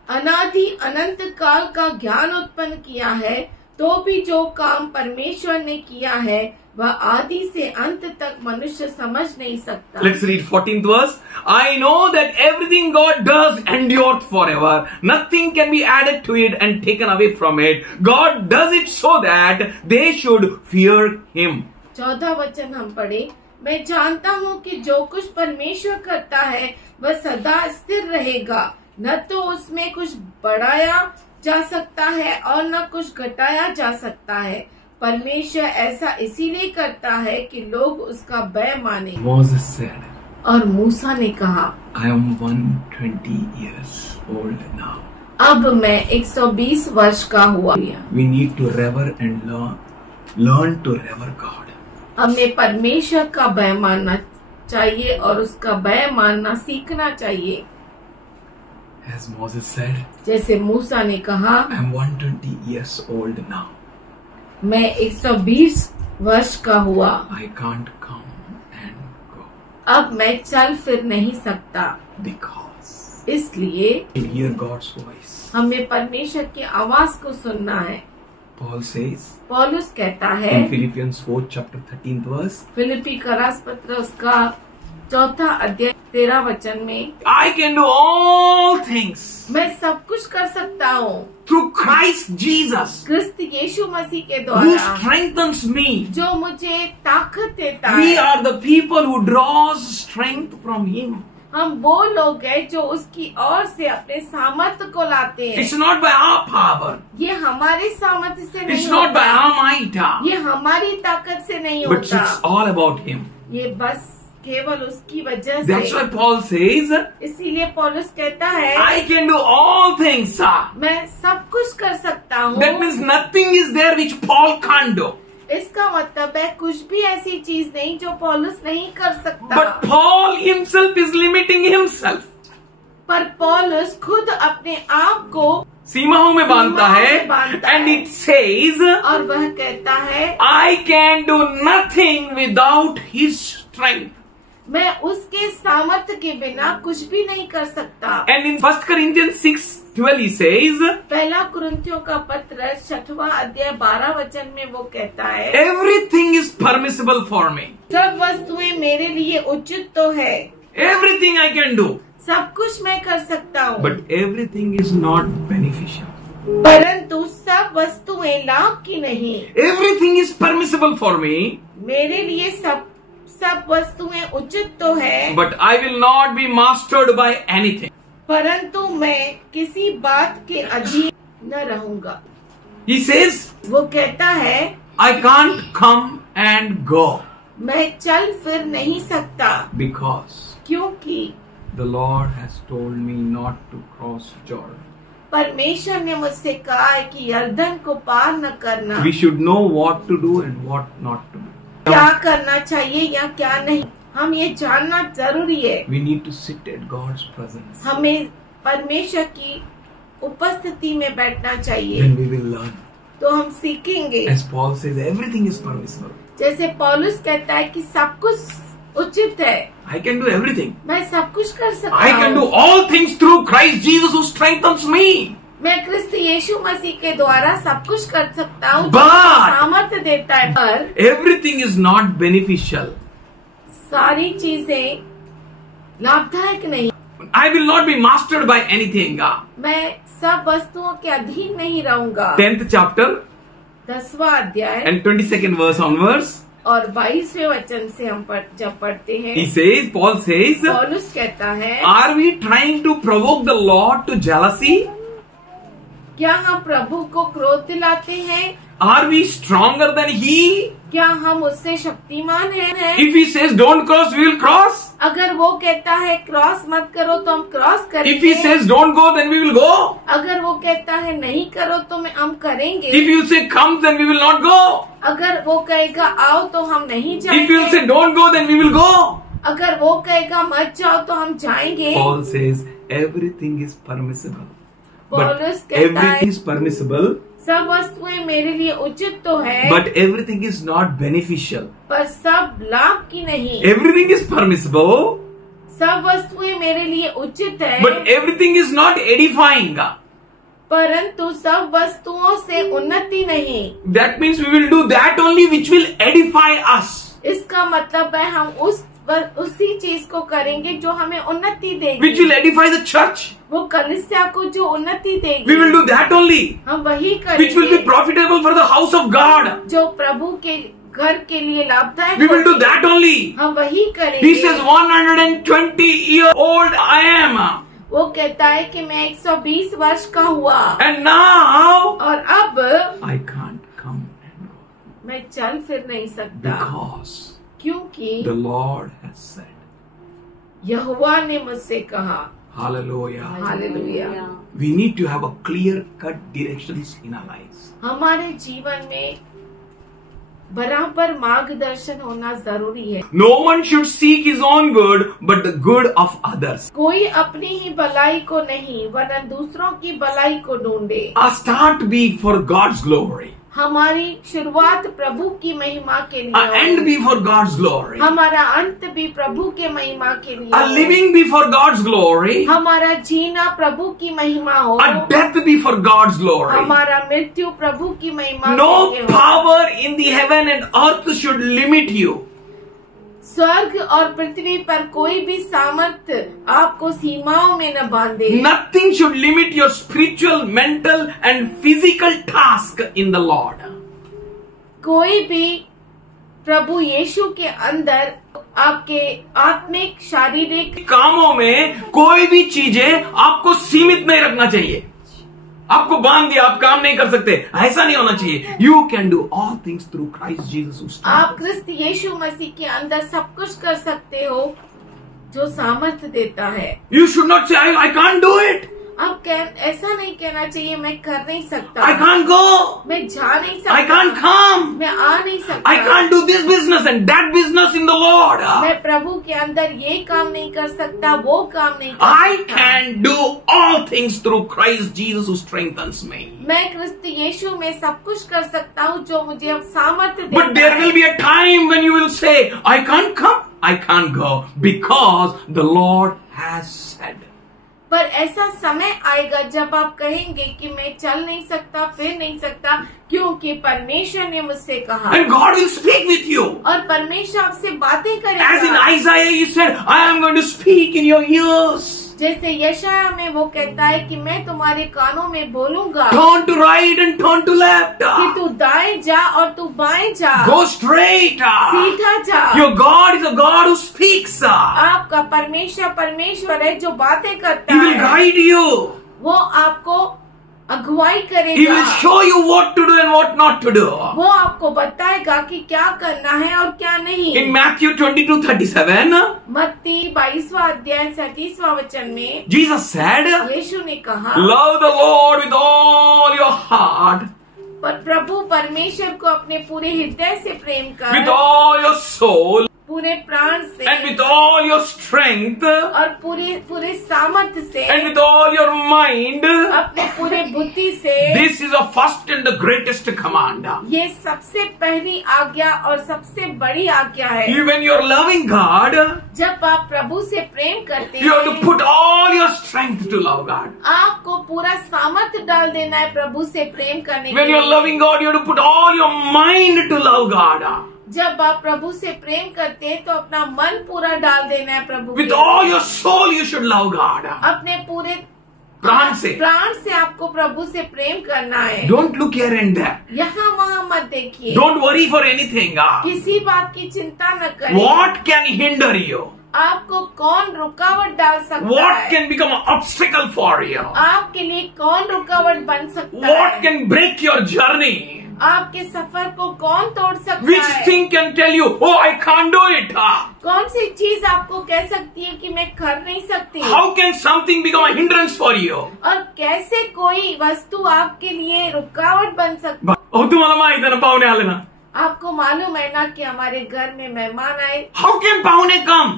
अनादि अनंत काल का ज्ञान उत्पन्न किया है, तो भी जो काम परमेश्वर ने किया है वह आदि से अंत तक मनुष्य समझ नहीं सकता। Let's read 14th verse. I know that everything God does endures forever. Nothing can be added to it and taken away from it. God does it so that they should fear Him. 14 वचन हम पढ़े। मैं जानता हूँ कि जो कुछ परमेश्वर करता है वह सदा स्थिर रहेगा, न तो उसमें कुछ बढ़ाया जा सकता है और न कुछ घटाया जा सकता है। परमेश्वर ऐसा इसीलिए करता है कि लोग उसका भय माने। Moses said, और मूसा ने कहा, I am 120 years old now. अब मैं 120 वर्ष का हुआ। We need to rever and learn to rever God. हमें परमेश्वर का भय मानना चाहिए और उसका भय मानना सीखना चाहिए। As Moses said, जैसे मूसा ने कहा, I am 120 years old now. मैं 120 वर्ष का हुआ, I can't come and go. अब मैं चल फिर नहीं सकता, Because इसलिए we hear God's voice. हमें परमेश्वर की आवाज को सुनना है। Paul says पौलुस कहता है in Philippians 4 chapter 13th verse, फिलिप्पी का राजपत्र उसका 4 अध्याय 13 वचन में, I can do all things मैं सब कुछ कर सकता हूँ through Christ Jesus, क्रिस्त यीशु मसीह के who द्वारा strengthens me. जो मुझे ताकत देता We है। are the people who draws strength from Him. हम वो लोग हैं जो उसकी ओर से अपने सामर्थ्य को लाते हैं। It's not by our power. ये हमारे सामर्थ्य से नहीं It's not by होता, our might. ये हमारी ताकत से नहीं But होता, it's all about Him. ये बस केवल उसकी वजह That's why से। Paul says, इसीलिए पौलुस कहता है I can do all things. मैं सब कुछ कर सकता हूँ। That means nothing is there which Paul can't do. इसका मतलब है कुछ भी ऐसी चीज नहीं जो पौलुस नहीं कर सकता। But Paul himself is limiting himself. पर पौलुस खुद अपने आप को सीमाओं में बांधता है, सीमाओं में बांधता and है। it says, और वह कहता है I can do nothing without His strength. मैं उसके सामर्थ्य के बिना कुछ भी नहीं कर सकता। And in 1 Corinthians 6:12 he says, पहला कुरिन्थियों का पत्र 6वां अध्याय 12 वचन में वो कहता है, everything is permissible for me. सब वस्तुएं मेरे लिए उचित तो है, Everything I can do. सब कुछ मैं कर सकता हूँ, But everything is not beneficial. परंतु सब वस्तुएं लाभ की नहीं। Everything is permissible for me, मेरे लिए सब वस्तुएं उचित तो है, but I will not be mastered by anything. परंतु मैं किसी बात के अधीन न रहूंगा। He says, वो कहता है I can't come and go मैं चल फिर नहीं सकता, because क्योंकि the Lord has told me not to cross Jordan. परमेश्वर ने मुझसे कहा है कि यरदन को पार न करना। We should know what to do and what not to do. क्या करना चाहिए या क्या नहीं, हम ये जानना जरूरी है। We need to sit at God's presence. हमें परमेश्वर की उपस्थिति में बैठना चाहिए, Then we will learn. तो हम सीखेंगे। As Paul says, everything is permissible. जैसे पौलुस कहता है कि सब कुछ उचित है, I can do everything. मैं सब कुछ कर सकता I can do हूँ, all things through Christ Jesus who strengthens me. मैं क्रिस्त यीशु मसीह के द्वारा सब कुछ कर सकता हूँ, But- जो सामर्थ्य देता है। पर Everything is not beneficial. सारी चीजें लाभदायक नहीं। I will not be mastered by anything. मैं सब वस्तुओं के अधीन नहीं रहूंगा। 10th chapter 10वां अध्याय and 22nd verse onwards. और 22वें वचन से हम जब पढ़ते हैं, He says, Paul says, पौलुस कहता है, are we trying to provoke the Lord to jealousy? क्या हम प्रभु को क्रोध दिलाते हैं? Are we stronger than He? क्या हम उससे शक्तिमान हैं? If He says don't cross, we will cross. अगर वो कहता है क्रॉस मत करो तो हम क्रॉस If करेंगे। He says don't go, then we will go. अगर वो कहता है नहीं करो तो हम करेंगे। If you say come, then we will not go. अगर वो कहेगा आओ तो हम नहीं If you जाएंगे। say don't go, then we will go. अगर वो कहेगा मत जाओ तो हम जाएंगे। Paul says everything is permissible. But पौलुस कहता है everything is permissible, सब वस्तुएं मेरे लिए उचित तो है, but everything is not beneficial. पर सब लाभ की नहीं। Everything is permissible, सब वस्तुएं मेरे लिए उचित है, but everything is not edifying. परंतु सब वस्तुओं से उन्नति नहीं। That means we will do that only which will edify us. इसका मतलब है हम उसी चीज को करेंगे जो हमें उन्नति देगी, Which will edify the church. वो कलीसिया को जो उन्नति देगी, We will do that only. हम वही Which will be करेंगे profitable for the house of God. जो प्रभु के घर के लिए लाभदायक We will do होगी। that only. हम वही He करेंगे। says 120-year-old I am. वो कहता है कि मैं 120 वर्ष का हुआ And now और अब I can't come and go. मैं चल फिर नहीं सकता, Because क्योंकि the Lord has said. यहोवा ने मुझसे कहा। Hallelujah. Hallelujah. We need to have a clear-cut directions in our lives. हमारे जीवन में बराबर मार्गदर्शन होना जरूरी है। No one should seek his own good, but the good of others. कोई अपनी ही भलाई को नहीं वरन दूसरों की भलाई को ढूंढे। Our start be for God's glory. हमारी शुरुआत प्रभु की महिमा के लिए Our end हो। be for God's glory. हमारा अंत भी प्रभु के महिमा के लिए Our हो। living be for God's glory. हमारा जीना प्रभु की महिमा हो। Our death be for God's glory. हमारा मृत्यु प्रभु की महिमा No के लिए हो। power in the heaven and earth should limit you. स्वर्ग और पृथ्वी पर कोई भी सामर्थ्य आपको सीमाओं में न बांधे। Nothing should limit your spiritual, mental and physical task in the Lord. कोई भी प्रभु यीशु के अंदर आपके आत्मिक शारीरिक कामों में कोई भी चीजें आपको सीमित नहीं रखना चाहिए। आपको बांध दिया, आप काम नहीं कर सकते, ऐसा नहीं होना चाहिए। You can do all things through Christ Jesus. आप क्रिस्त यीशु मसीह के अंदर सब कुछ कर सकते हो जो सामर्थ्य देता है। यू शुड नॉट से आई कांट डू इट। आप ऐसा नहीं कहना चाहिए मैं कर नहीं सकता, I can't go, मैं जा नहीं सकता, I can't come, मैं आ नहीं सकता, I can't do this business and that business in the Lord. मैं प्रभु के अंदर ये काम नहीं कर सकता, वो काम नहीं कर I सकता। can do all things through Christ Jesus who strengthens me. मैं क्रिस्त यीशु में सब कुछ कर सकता हूँ जो मुझे अब सामर्थ्य देता है। But there will be a time when you will say, I can't come, I can't go because the Lord has said. पर ऐसा समय आएगा जब आप कहेंगे कि मैं चल नहीं सकता, फिर नहीं सकता, क्योंकि परमेश्वर ने मुझसे कहा। And God will speak with you. और परमेश्वर आपसे बातें करेगा। As in Isaiah he said, I am going to speak in your ears. जैसे यशाया में वो कहता है कि मैं तुम्हारे कानों में बोलूंगा। Turn to right and turn to left. कि तू दाएं जा और तू बाएं जा। Go straight. सीधा जा। Your God is a God who speaks. आपका परमेश्वर है जो बातें करता He है। will guide you. वो आपको अगुवाई He करेगा। will show you what to do and what not to do. वो आपको बताएगा कि क्या करना है और क्या नहीं। In Matthew 22:37, मत्ती 22वां अध्याय 37वां वचन में Jesus said, यीशु ने कहा, love the Lord with all your heart, पर प्रभु परमेश्वर को अपने पूरे हृदय से प्रेम कर, with all your soul, पूरे प्राण से and with all your strength, और पूरे सामर्थ्य से, and with all your mind. अपने पूरे बुद्धि से। This is the first and the greatest command. ये सबसे पहली आज्ञा और सबसे बड़ी आज्ञा है। When you are loving God, जब आप प्रभु से प्रेम करते you have to हैं, put all your strength to love God. आपको पूरा सामर्थ्य डाल देना है प्रभु से प्रेम करने के When you are लिए। loving God, you have to put all your mind to love God. जब आप प्रभु से प्रेम करते हैं तो अपना मन पूरा डाल देना है प्रभु With के all लिए। your soul, you should love God. अपने पूरे प्राण से। प्राण से आपको प्रभु से प्रेम करना है। Don't look here and there. यहाँ वहाँ मत देखिए। Don't worry for anything. किसी बात की चिंता न करें। What can hinder you? आपको कौन रुकावट डाल सकता What है? can become an obstacle for you? आपके लिए कौन रुकावट बन सकता What है? can break your journey? आपके सफर को कौन तोड़ सकता Which है? thing can tell you, oh, I can't do it? कौन सी चीज आपको कह सकती है कि मैं कर नहीं सकती? How can something become a hindrance for you? और कैसे कोई वस्तु आपके लिए रुकावट बन सकती है? Oh, तुम्हाला माहित आहे ना पाहुणे आले ना? आपको मालूम है ना कि हमारे घर में मेहमान आए। How can पाहुणे come?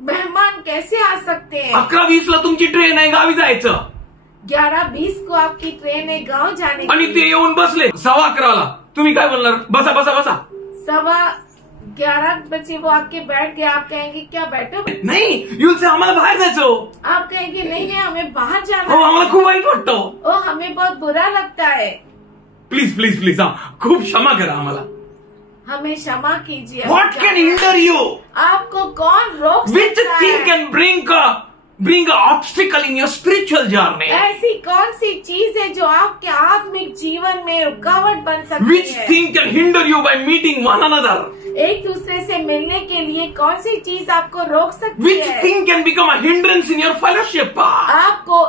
मेहमान कैसे आ सकते हैं? 11:20 ला तुमची ट्रेन आहे, गावी जायचं 11:20 को आपकी ट्रेन है गांव जाने आणि की। ते येऊन बसले 11:15 तुम्ही काय बोलणार? बसा बसा बसा. 11:15 बजे वो आके बैठ गए, आप कहेंगे क्या बैठो? नाही, you'll say आम्हाला बाहेर जायचं. आप कहेंगे नहीं हमें बाहर जाना हो, है। आम्हाला खूप वाईट वाटतं. ओ हमें बहुत बुरा लगता है। प्लीज प्लीज प्लीज, हा खूप क्षमा करा आम्हाला. हमें क्षमा कीजिए। What can hinder you? आपको कौन रोक Which सकता thing है? can bring a obstacle in your spiritual journey? ऐसी कौन सी चीज है जो आपके आत्मिक जीवन में रुकावट बन सकती Which है? thing can hinder you by meeting one another? एक दूसरे से मिलने के लिए कौन सी चीज आपको रोक सकती Which है? thing can become a hindrance in your fellowship? आपको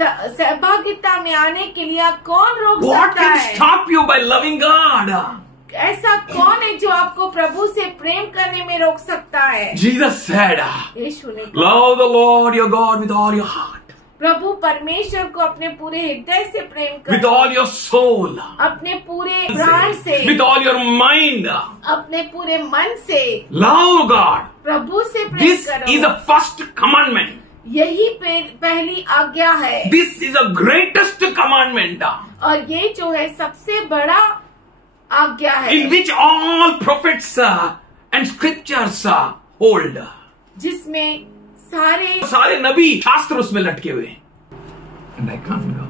सहभागिता में आने के लिए आप कौन रोक What सकता can है? stop you by loving God? ऐसा कौन है जो आपको प्रभु से प्रेम करने में रोक सकता है? Jesus said, यीशु ने कहा, love the Lord your God with all your heart, प्रभु परमेश्वर को अपने पूरे हृदय से प्रेम with करो, all your soul, अपने पूरे प्राण से, with all your mind. अपने पूरे मन से Love God. प्रभु से प्रेम This करो। is the first commandment. यही पहली आज्ञा है। This is the greatest commandment और ये जो है सबसे बड़ा आज्ञा है, in which all prophets and scriptures hold. जिसमें सारे नबी शास्त्र उसमें लटके हुए हैं. And I can't go.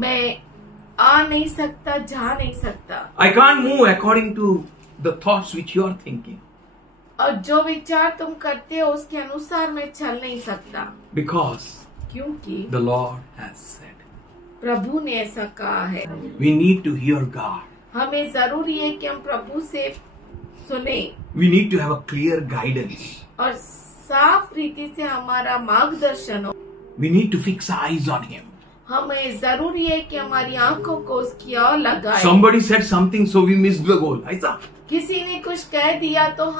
मैं आ नहीं सकता, जा नहीं सकता, I can't move according to the thoughts which you are thinking. और जो विचार तुम करते हो उसके अनुसार मैं चल नहीं सकता, Because क्योंकि the Lord has said. प्रभु ने ऐसा कहा है। We need to hear God. हमें जरूरी है कि हम प्रभु से सुने। We need to have a clear guidance. और साफ रीति से हमारा मार्गदर्शन हो। We need to fix our eyes on Him. हमें जरूरी है कि हमारी आंखों को उसकी ओर लगाए। Somebody said something, so we missed the goal. ऐसा? किसी ने कुछ कह दिया तो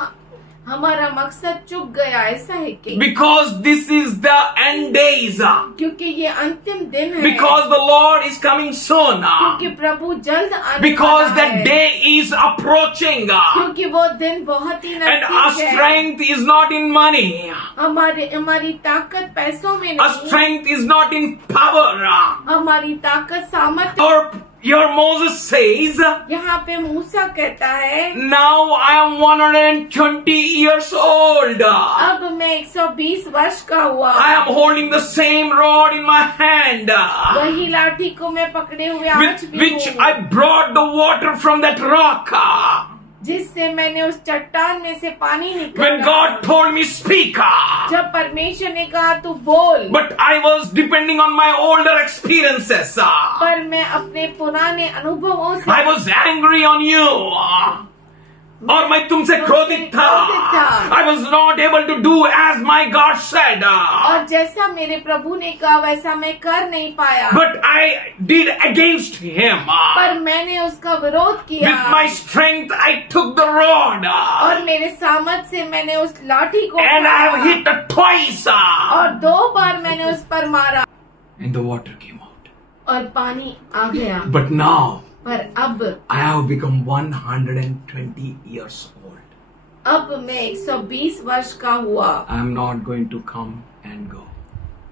हमारा मकसद चूक गया, ऐसा है कि Because this is the end days. क्योंकि ये अंतिम दिन है। Because the Lord is coming soon. क्योंकि प्रभु जल्द आने Because वाला that है। day is approaching. क्योंकि वो दिन बहुत ही And our नजदीक है। strength is not in money. हमारी ताकत पैसों में Our नहीं, strength is not in power. हमारी ताकत सामर्थ्य। Or your Moses says, यहाँ पे मूसा कहता है, now I am 120 years old. अब मैं 120 वर्ष का हुआ। I am holding the same rod in my hand, वही लाठी को मैं पकड़े हुए आज with भी which हूँ, I brought the water from that rock. जिससे मैंने उस चट्टान में से पानी When निकाला। God told me speak, जब परमेश्वर ने कहा तू बोल, but I was depending on my older experiences. पर मैं अपने पुराने अनुभवों से I was angry on you. और मैं तुमसे क्रोधित था। I was not able to do as my God said. और जैसा मेरे प्रभु ने कहा वैसा मैं कर नहीं पाया। But I did against him. पर मैंने उसका विरोध किया। With my strength I took the rod. और मेरे सामर्थ से मैंने उस लाठी को And I have उठाया। hit it twice. और 2 बार मैंने उस पर मारा And the water came out. और पानी आ गया। But now पर अब I have become 120 years old. अब मैं 120 वर्ष का हुआ। I am not going to come and go.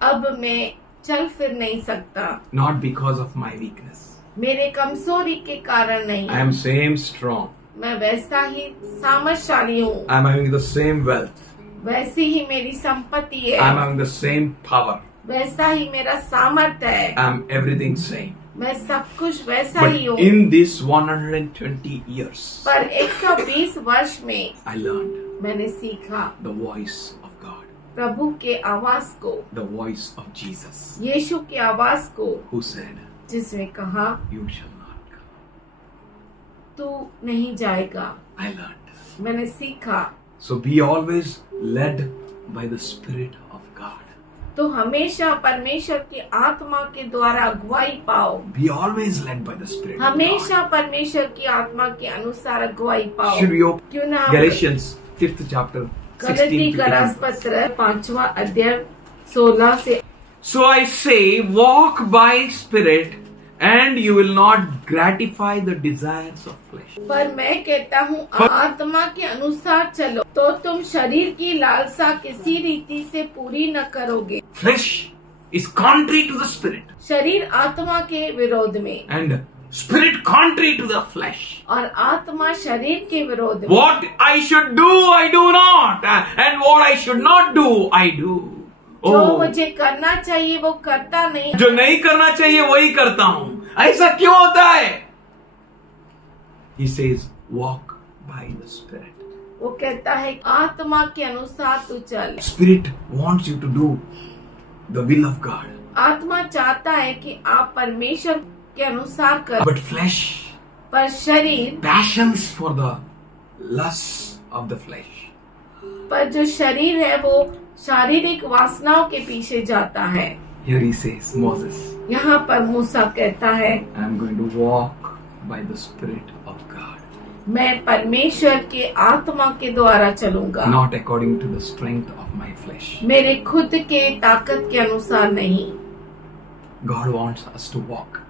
अब मैं चल फिर नहीं सकता, Not because of my weakness. मेरे कमजोरी के कारण नहीं। I am same strong. मैं वैसा ही सामर्थशाली हूँ, I am having the same wealth. वैसी ही मेरी संपत्ति है, I am having the same power. वैसा ही मेरा सामर्थ्य है, I am everything same. मैं सब कुछ वैसा But ही हूँ। in this 120 years, पर 120 वर्ष में I learned मैंने सीखा the voice of God, प्रभु के आवाज को, the voice of Jesus, यीशु के आवाज को, who said, जिसने कहा you shall not come. तू नहीं जाएगा। I learned. मैंने सीखा। So be always led by the Spirit of God. तो हमेशा परमेश्वर की आत्मा के द्वारा अगुवाई पाओ। Be always led by the Spirit of God. हमेशा परमेश्वर की आत्मा के अनुसार अगुवाई पाओ। Should we open क्यों ना Galatians 5th chapter 16 गलती to का 18 राजपत्र 5वां अध्याय 16 से। So I say, walk by Spirit, and you will not gratify the desires of flesh. पर मैं कहता हूँ आत्मा के अनुसार चलो तो तुम शरीर की लालसा किसी रीति से पूरी न करोगे। Flesh is contrary to the Spirit, शरीर आत्मा के विरोध में and Spirit contrary to the flesh. और आत्मा शरीर के विरोध में। What I should do, I do not, and what I should not do, I do. जो मुझे करना चाहिए वो करता नहीं, जो नहीं करना चाहिए वही करता हूँ। ऐसा क्यों होता है? He says, walk by the Spirit. वो कहता है आत्मा के अनुसार तू चल। Spirit wants you to do the will of God. आत्मा चाहता है कि आप परमेश्वर के अनुसार कर, But flesh, पर शरीर, passions for the lusts of the flesh. पर जो शरीर है वो शारीरिक वासनाओं के पीछे जाता है। Here he says, Moses, यहाँ पर मूसा कहता है I am going to walk by the Spirit of God, मैं परमेश्वर के आत्मा के द्वारा चलूंगा, not according to the strength of my flesh. मेरे खुद के ताकत के अनुसार नहीं। God wants us to walk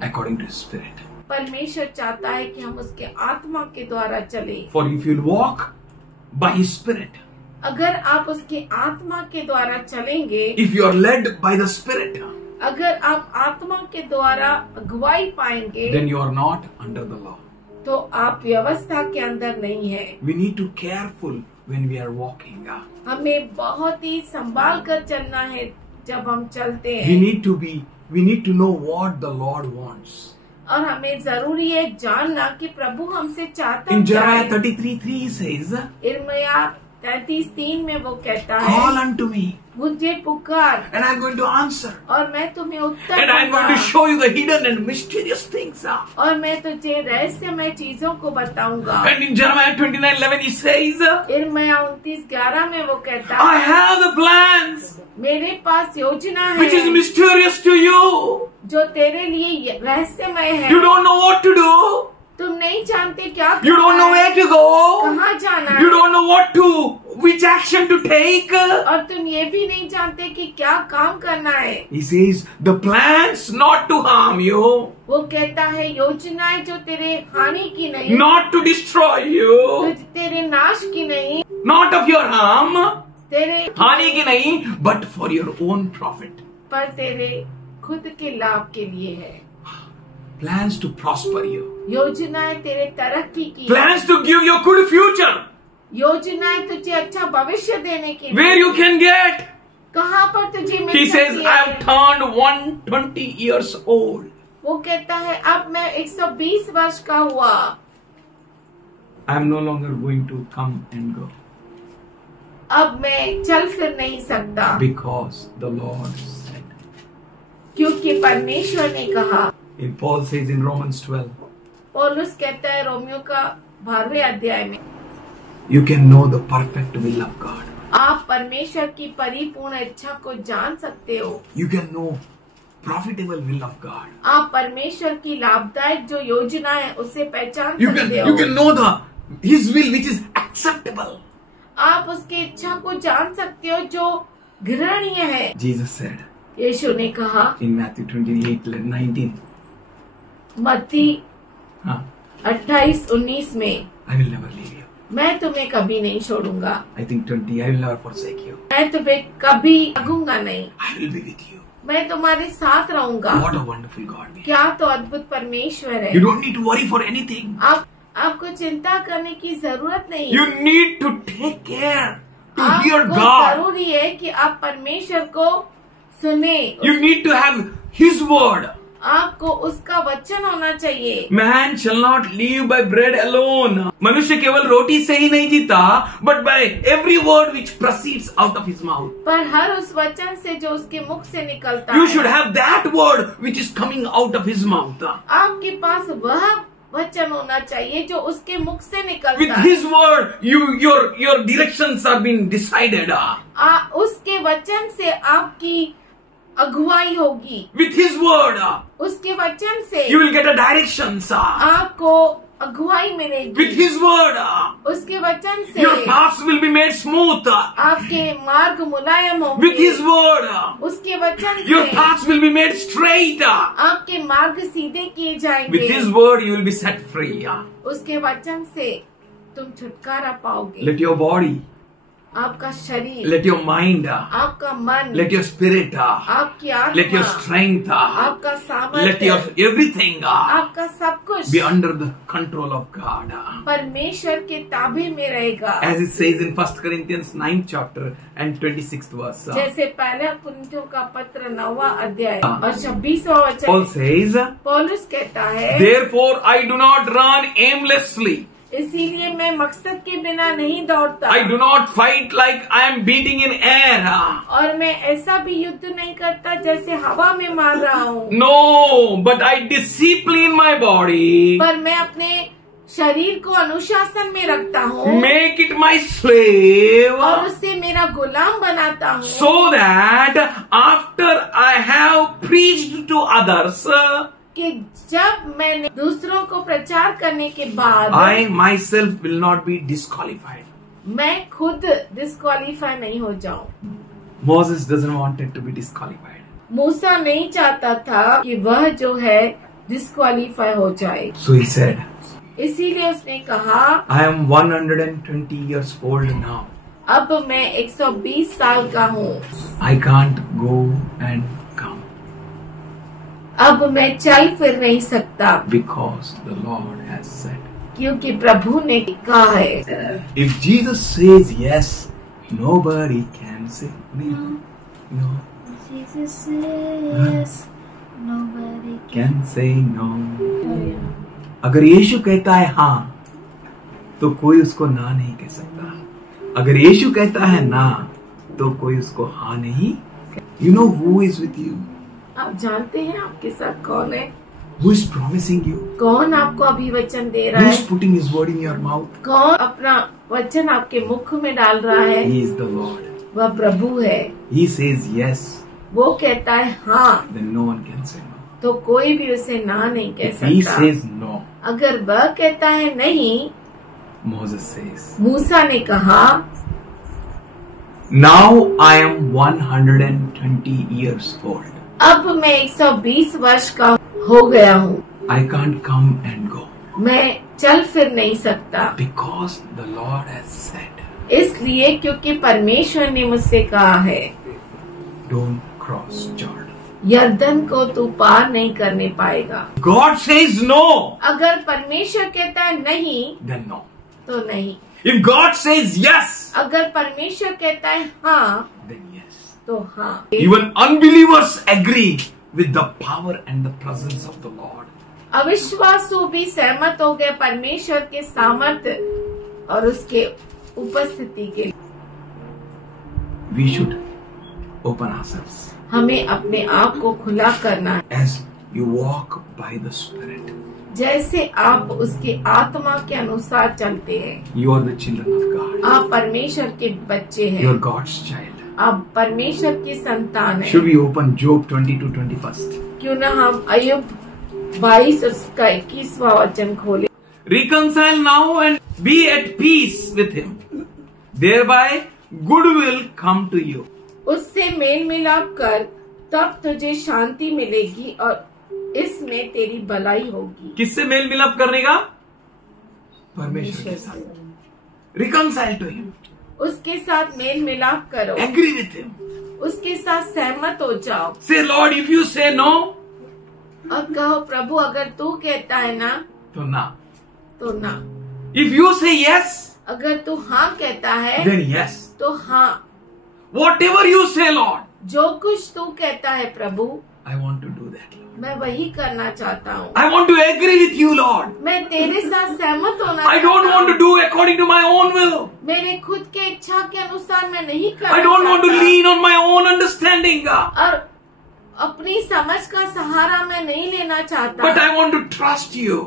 according to His Spirit. परमेश्वर चाहता है कि हम उसके आत्मा के द्वारा चले। For if you walk by His Spirit, अगर आप उसके आत्मा के द्वारा चलेंगे, if you are led by the Spirit, अगर आप आत्मा के द्वारा अगुवाई पाएंगे, then you are not under the law. तो आप व्यवस्था के अंदर नहीं है। We need to be careful when we are walking. हमें बहुत ही संभाल कर चलना है जब हम चलते We हैं, need to know what the Lord wants. और हमें जरूरी है जानना कि प्रभु हमसे चाहता In क्या Jeremiah है। 33:3 he says, इर्मिया 33:3 में वो कहता है, call unto me मुझे पुकार and I'm going to answer और मैं तुम्हें उत्तर and I'm going to दूंगा show you the hidden and mysterious things. और मैं तुझे रहस्यमय चीजों को बताऊंगा। And in Jeremiah 29:11 he says, यिर्मयाह 29:11 में वो कहता I है, have the plans मेरे पास योजना which is है mysterious to you. जो तेरे लिए रहस्यमय है। You don't know what to do. तुम नहीं जानते क्या You don't know where to go. कहाँ जाना You है don't know which action to take. और तुम ये भी नहीं जानते कि क्या काम करना है। He says, the plans not to harm you, वो कहता है योजनाएं जो तेरे हानि की नहीं, not to destroy you, तेरे नाश की नहीं, not of your harm, तेरे हानि की नहीं, but for your own profit. पर तेरे खुद के लाभ के लिए है। Plans to prosper you. योजनाएं तेरे तरक्की की, Plans to give you a good future. योजनाएं तुझे अच्छा भविष्य देने की, Where you can get. कहाँ पर तुझे मिल He says, सकती I है। have turned 120 years old. वो कहता है अब मैं 120 वर्ष का हुआ, I am no longer going to come and go. अब मैं चल फिर नहीं सकता, Because the Lord said. क्योंकि परमेश्वर ने कहा। In Paul says in Romans 12, पौलुस कहता है रोमियो का 12वें अध्याय में, you can know the perfect will of God. आप परमेश्वर की परिपूर्ण इच्छा को जान सकते हो। You can know profitable will of God. आप परमेश्वर की लाभदायक जो योजना है उसे पहचान You सकते हो। can know His will which is acceptable. आप उसकी इच्छा को जान सकते हो जो घृणीय है। Jesus said यीशु ने कहा in Matthew 28:19, मत्ती 28:19 में, I will never leave you. मैं तुम्हें कभी नहीं छोड़ूंगा, I think 20, I will never forsake you. मैं तुम्हें कभी लगूंगा नहीं, I will be with you. मैं तुम्हारे साथ रहूंगा। What a wonderful God we have. क्या तो अद्भुत परमेश्वर है। You don't need to worry for anything. आपको चिंता करने की जरूरत नहीं। You need to take care to hear आपको God. जरूरी है कि आप परमेश्वर को सुने। You need to have His word. आपको उसका वचन होना चाहिए। Man shall not live by bread alone. मनुष्य केवल रोटी से ही नहीं जीता, but by every word which proceeds out of his mouth. पर हर उस वचन से जो उसके मुख से निकलता You है। should have that word which is coming out of his mouth. आपके पास वह वचन होना चाहिए जो उसके मुख से With निकलता है। his word, your directions are being decided. उसके वचन से आपकी अगुवाई होगी। With his word, उसके वचन से you will get a directions. आपको अगुवाई मिलेगी। With his word, उसके वचन से your paths will be made smooth. आपके मार्ग मुलायम होंगे। With his word, उसके वचन your से paths will be made straight. आपके मार्ग सीधे किए जाएंगे। With his word, you will be set free. उसके वचन से तुम छुटकारा पाओगे। Let your body, आपका शरीर, let your mind, आपका मन, let your spirit, आपकी आत्मा, let your strength, आपका let सामर्थ्य, your everything आपका सब कुछ be under the control of God. परमेश्वर के ताबे में रहेगा। As it says in 1 Corinthians 9th chapter and 26th verse. जैसे पहला कुरिन्थियों का पत्र 9वां अध्याय और 26वां वचन। Paul says, पौलुस कहता है, therefore I do not run aimlessly. इसीलिए मैं मकसद के बिना नहीं दौड़ता। I do not fight like I am beating in air. और मैं ऐसा भी युद्ध नहीं करता जैसे हवा में मार रहा हूँ। No, but I discipline my body. पर मैं अपने शरीर को अनुशासन में रखता हूँ Make it my slave. और उससे मेरा गुलाम बनाता हूँ। So that after I have preached to others, कि जब मैंने दूसरों को प्रचार करने के बाद I myself will not be disqualified. मैं खुद डिस्क्वालीफाई नहीं हो जाऊं। Moses doesn't want it to be disqualified. मूसा नहीं चाहता था कि वह जो है डिस्क्वालीफाई हो जाए। So he said, इसीलिए उसने कहा, I am 120 years old now. अब मैं 120 साल का हूँ। I can't go and come. अब मैं चल फिर नहीं सकता Because the Lord has said. क्योंकि प्रभु ने कहा है। If Jesus says yes, nobody can say no. Jesus says, nobody Can say no. अगर यीशु कहता है हाँ, तो कोई उसको ना नहीं कह सकता। अगर यीशु कहता है ना तो कोई उसको हाँ नहीं। You know who is with you? आप जानते हैं आपके साथ कौन है? Who is promising you? कौन आपको अभिवचन दे रहा Who है? is putting his word in your mouth? कौन अपना वचन आपके मुख में डाल रहा है? He is the Lord. वह प्रभु है। He says yes. वो कहता है हाँ, Then no one can say no. तो कोई भी उसे ना नहीं कह If he सकता। says no, अगर वह कहता है नहीं, Moses says, मूसा ने कहा, now I am 120 years old. अब मैं 120 वर्ष का हो गया हूँ, I can't come and go मैं चल फिर नहीं सकता। because the Lord has said, इसलिए क्योंकि परमेश्वर ने मुझसे कहा है, don't cross Jordan. यरदन को तू पार नहीं करने पाएगा। God says no, अगर परमेश्वर कहता है नहीं, then no. तो नहीं। If God says yes, अगर परमेश्वर कहता है हाँ, then yes. तो हाँ। Even unbelievers agree with the power and the presence of the Lord. अविश्वासु भी सहमत हो गए परमेश्वर के सामर्थ्य और उसके उपस्थिति के लिए। We should open ourselves हमें अपने आप को खुला करना है। as you walk by the Spirit. जैसे आप उसके आत्मा के अनुसार चलते हैं। You are the children of God. आप परमेश्वर के बच्चे You हैं। are God's child. आप परमेश्वर की संतान Should हैं। we open Job 22:21? क्यों न हम अय्यूब 22 उसका 21वां वचन खोले। Reconcile now and be at peace with him. Thereby good will come to you. उससे मेल मिलाप कर, तब तुझे शांति मिलेगी और इसमें तेरी भलाई होगी। किससे मेल मिलाप करने का? परमेश्वर के साथ। Reconcile to him. उसके साथ मेल मिलाप करो, Agree with him. उसके साथ सहमत हो जाओ Say, Lord, if you say no, और कहो, प्रभु अगर तू कहता है ना, तो ना. तो ना। If you say yes, अगर तू हाँ कहता है, then yes. तो हाँ। Whatever you say, Lord, जो कुछ तू कहता है प्रभु, I want to do that, Lord. मैं वही करना चाहता हूँ। I want to agree with you, Lord. मैं तेरे साथ सहमत होना I don't चाहता want to हूँ। do according to my own will. मेरे खुद के इच्छा के अनुसार मैं नहीं करना I don't want to चाहता। lean on my own understanding, God. और अपनी समझ का सहारा मैं नहीं लेना चाहता, But I want to trust you.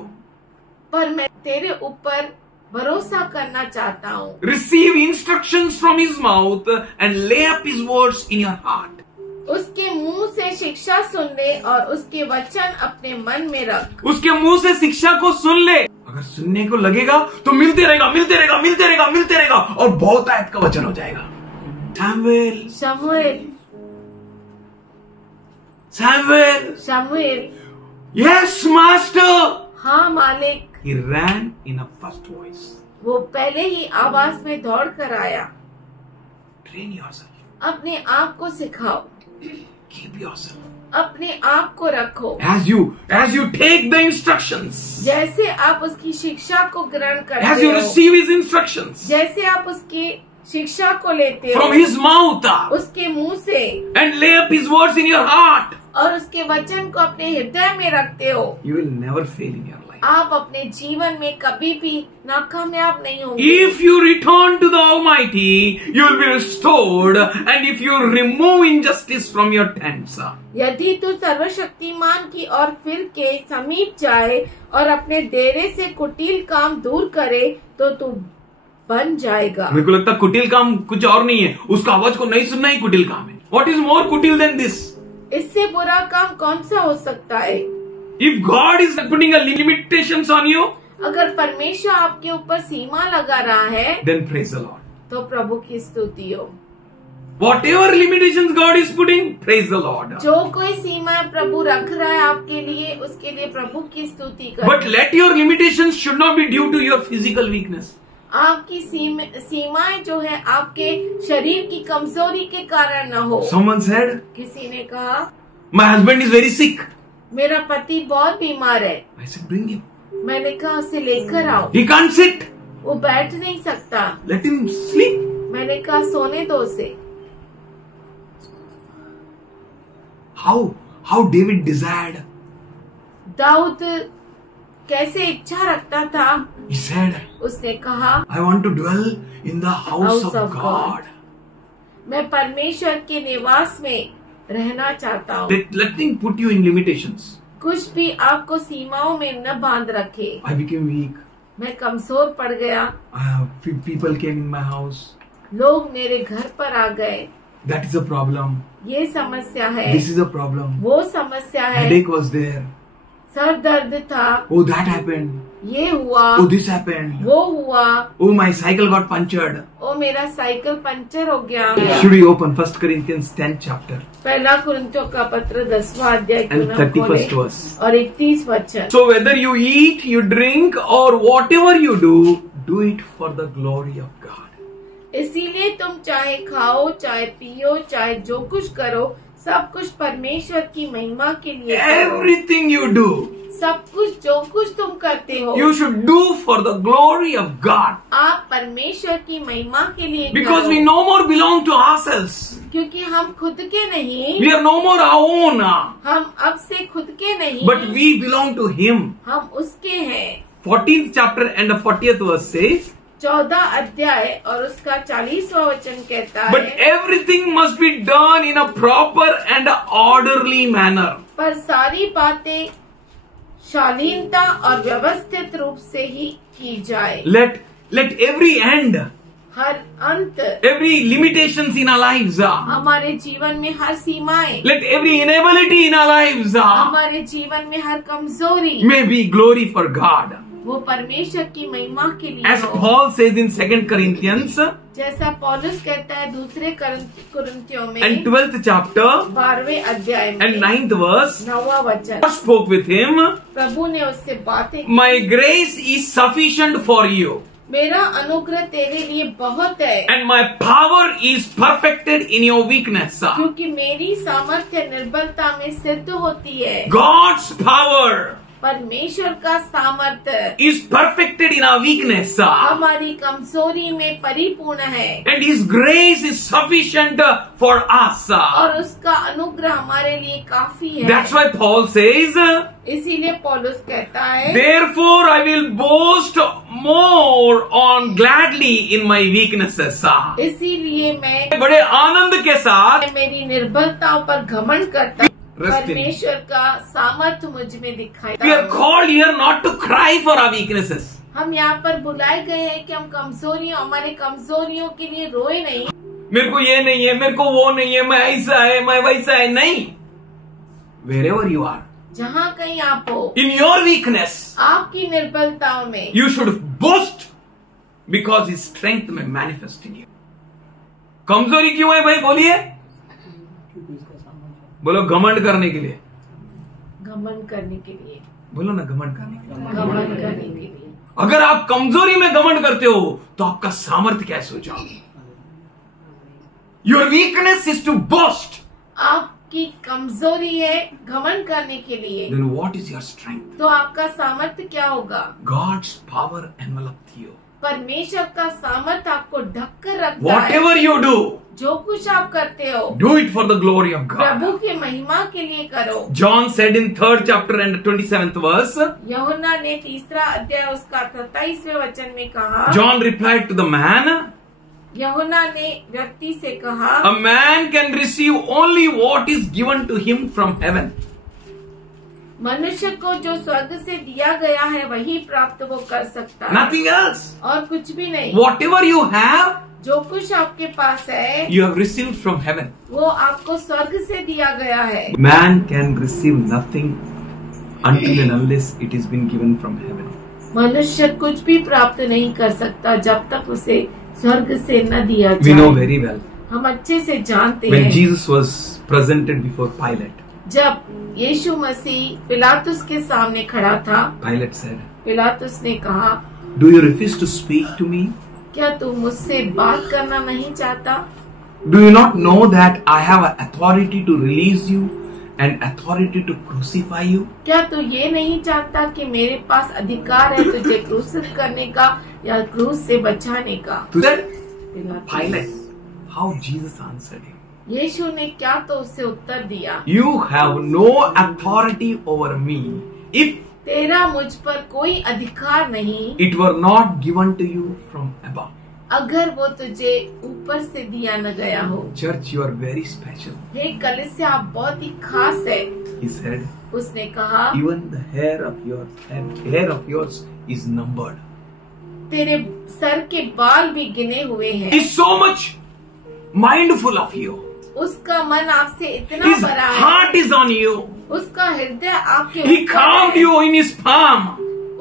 पर मैं तेरे ऊपर भरोसा करना चाहता हूँ। Receive instructions from his mouth and lay up his words in your heart. उसके मुंह से शिक्षा सुन ले और उसके वचन अपने मन में रख। उसके मुंह से शिक्षा को सुन ले। अगर सुनने को लगेगा तो मिलते रहेगा, मिलते रहेगा, मिलते रहेगा, मिलते रहेगा और बहुत आयत का वचन हो जाएगा। Samuel, शमूएल, Samuel, शमूएल, yes, master. हाँ मालिक। He ran in a first voice. वो पहले ही आवाज में दौड़ कर आया। Train yourself. अपने आप को सिखाओ, Keep yourself. अपने आप को रखो। As you take the instructions, जैसे आप उसकी शिक्षा को ग्रहण as करते you हो, receive his instructions जैसे आप उसकी शिक्षा को लेते हो from his mouth उसके मुंह से and lay up his words in your heart, और उसके वचन को अपने हृदय में रखते हो, you will never fail in your life. आप अपने जीवन में कभी भी नाकामयाब नहीं होंगे। If you return to the Almighty, you will be restored, and if you remove injustice from your tents, यदि तू सर्वशक्तिमान की ओर फिर के समीप जाए और अपने डेरे से कुटिल काम दूर करे तो तू बन जाएगा। मेरे को लगता है कुटिल काम कुछ और नहीं है, उसका आवाज को नहीं सुनना ही कुटिल काम है। What is more कुटिल than this? इससे बुरा काम कौन सा हो सकता है? If God is putting a limitations on you, अगर परमेश्वर आपके ऊपर सीमा लगा रहा है, then praise the Lord. तो प्रभु की स्तुति हो। Whatever limitations God is putting, praise the Lord. जो कोई सीमा प्रभु रख रहा है आपके लिए, उसके लिए प्रभु की स्तुति करें। But let your limitations should not be due to your physical weakness. आपकी सीमाएं जो है आपके शरीर की कमजोरी के कारण न हो। Someone said, किसी ने कहा, my husband is very sick. मेरा पति बहुत बीमार है। I said, bring him. मैंने कहा उसे लेकर आओ। He can't sit. वो बैठ नहीं सकता। Let him sleep. मैंने कहा सोने दो उसे। How David desired. दाऊद कैसे इच्छा रखता था। He said, उसने कहा, I want to dwell in the house of God. मैं परमेश्वर के निवास में रहना चाहता हूँ। Let nothing put you in limitations. कुछ भी आपको सीमाओं में न बांध रखे। I became weak. मैं कमजोर पड़ गया। People came in my house. लोग मेरे घर पर आ गए। That is a problem. ये समस्या है। This is a problem. वो समस्या है। Headache was there. सर दर्द था। Oh, that happened. ये हुआ। Oh, this happened. वो हुआ। Oh, my cycle got punctured. ओ मेरा साइकिल पंचर हो गया। Should we open 1 Corinthians 10th chapter? पहला कुरिन्थियों का पत्र 10वां अध्याय And 31st verse. और 31 वचन। So whether you eat, you drink, or whatever you do it for the glory of God. इसीलिए तुम चाहे खाओ, चाहे पियो, चाहे जो कुछ करो, सब कुछ परमेश्वर की महिमा के लिए करो। Everything you do, सब कुछ जो कुछ तुम करते हो, you should do for the glory of God. आप परमेश्वर की महिमा के लिए Because करो। we no more belong to ourselves. क्योंकि हम खुद के नहीं, We are no more our own. हम अब से खुद के नहीं, But we belong to Him. हम उसके हैं। 14th chapter and the 40th verse says, 14 अध्याय और उसका 40वां वचन कहता but है, everything must be done in a proper and orderly manner. पर सारी बातें शालीनता और व्यवस्थित रूप से ही की जाए। Let every end, हर अंत, every limitations in our lives, हमारे जीवन में हर सीमाएं, let every inability in our lives हमारे जीवन में हर कमजोरी may be glory for God. वो परमेश्वर की महिमा के लिए As हो। Paul says in 2 Corinthians जैसा पौलुस कहता है दूसरे कुरिन्थियों में and 12th chapter 12वें अध्याय में and 9th verse, 9वां वचन, God spoke with him, प्रभु ने उससे बातें, my grace is sufficient for you मेरा अनुग्रह तेरे लिए बहुत है, and my power is perfected in your weakness. क्योंकि मेरी सामर्थ्य निर्बलता में सिद्ध होती है। God's power परमेश्वर का सामर्थ्य is perfected in our weakness, हमारी कमजोरी में परिपूर्ण है, and His grace is sufficient for us. और उसका अनुग्रह हमारे लिए काफी है। That's why Paul says, इसीलिए पौलुस कहता है, therefore I will boast more on gladly in my weaknesses. इसीलिए मैं बड़े आनंद के साथ मेरी निर्बलताओं पर घमंड करता हूँ। Resting. परमेश्वर का सामर्थ्य मुझ में दिखाई। We are called here not to cry for our weaknesses. हम यहाँ पर बुलाए गए हैं कि हम कमजोरियों, हमारे कमजोरियों के लिए रोए नहीं। मेरे को ये नहीं है, मेरे को वो नहीं है, मैं ऐसा है, मैं वैसा है, नहीं। Wherever you are, जहाँ कहीं आप हो, in your weakness, आपकी निर्बलताओं में you should boast because His strength may manifest in you. कमजोरी क्यों है भाई, बोलिए। बोलो घमंड करने के लिए, घमंड करने के लिए, बोलो ना घमंड करने के लिए। घमंड करने के लिए। अगर आप कमजोरी में घमंड करते हो तो आपका सामर्थ्य कैसे हो जाओगे। Your weakness is to boast. आपकी कमजोरी है घमंड करने के लिए, then what is your strength? तो आपका सामर्थ्य क्या होगा? God's power envelops you. परमेश्वर का सामर्थ्य आपको ढक कर रखता है। Whatever you do, जो कुछ आप करते हो, do it for the glory of God. प्रभु के महिमा के लिए करो। John said in 3rd chapter and 27th verse, यूहन्ना ने 3रा अध्याय उसका 27वें वचन में कहा, John replied to the man, यूहन्ना ने व्यक्ति से कहा, a man can receive only what is given to him from heaven. मनुष्य को जो स्वर्ग से दिया गया है वही प्राप्त वो कर सकता है, Nothing else. और कुछ भी नहीं। Whatever you have, जो कुछ आपके पास है you have received from heaven. वो आपको स्वर्ग से दिया गया है। Man can receive nothing until and unless it is been given from heaven. मनुष्य कुछ भी प्राप्त नहीं कर सकता जब तक उसे स्वर्ग से न दिया We जाए। know very well. हम अच्छे से जानते When हैं Jesus was presented before Pilate, जब यीशु मसीह पिलातुस के सामने खड़ा था, Pilate said, पिलातुस ने कहा, do you refuse to speak to me? क्या तू मुझसे बात करना नहीं चाहता? Do you not know that I have authority to release you and authority to crucify you? क्या तू ये नहीं चाहता कि मेरे पास अधिकार है तुझे क्रूसित करने का या क्रूस से बचाने का? To that पिलातुस। Pilate, how Jesus answered him. यीशु ने क्या तो उससे उत्तर दिया, You have no authority over me if तेरा मुझ पर कोई अधिकार नहीं, it were not given to you from above. अगर वो तुझे ऊपर से दिया न गया हो। Church, you are very special. हे कलीसिया, आप बहुत ही खास है। He said, उसने कहा, even the hair of yours is numbered. तेरे सर के बाल भी गिने हुए हैं। He is so much mindful of you. उसका मन आपसे इतना His बड़ा है, heart is on you. उसका हृदय आपके He ऊपर carved है। you in his palm.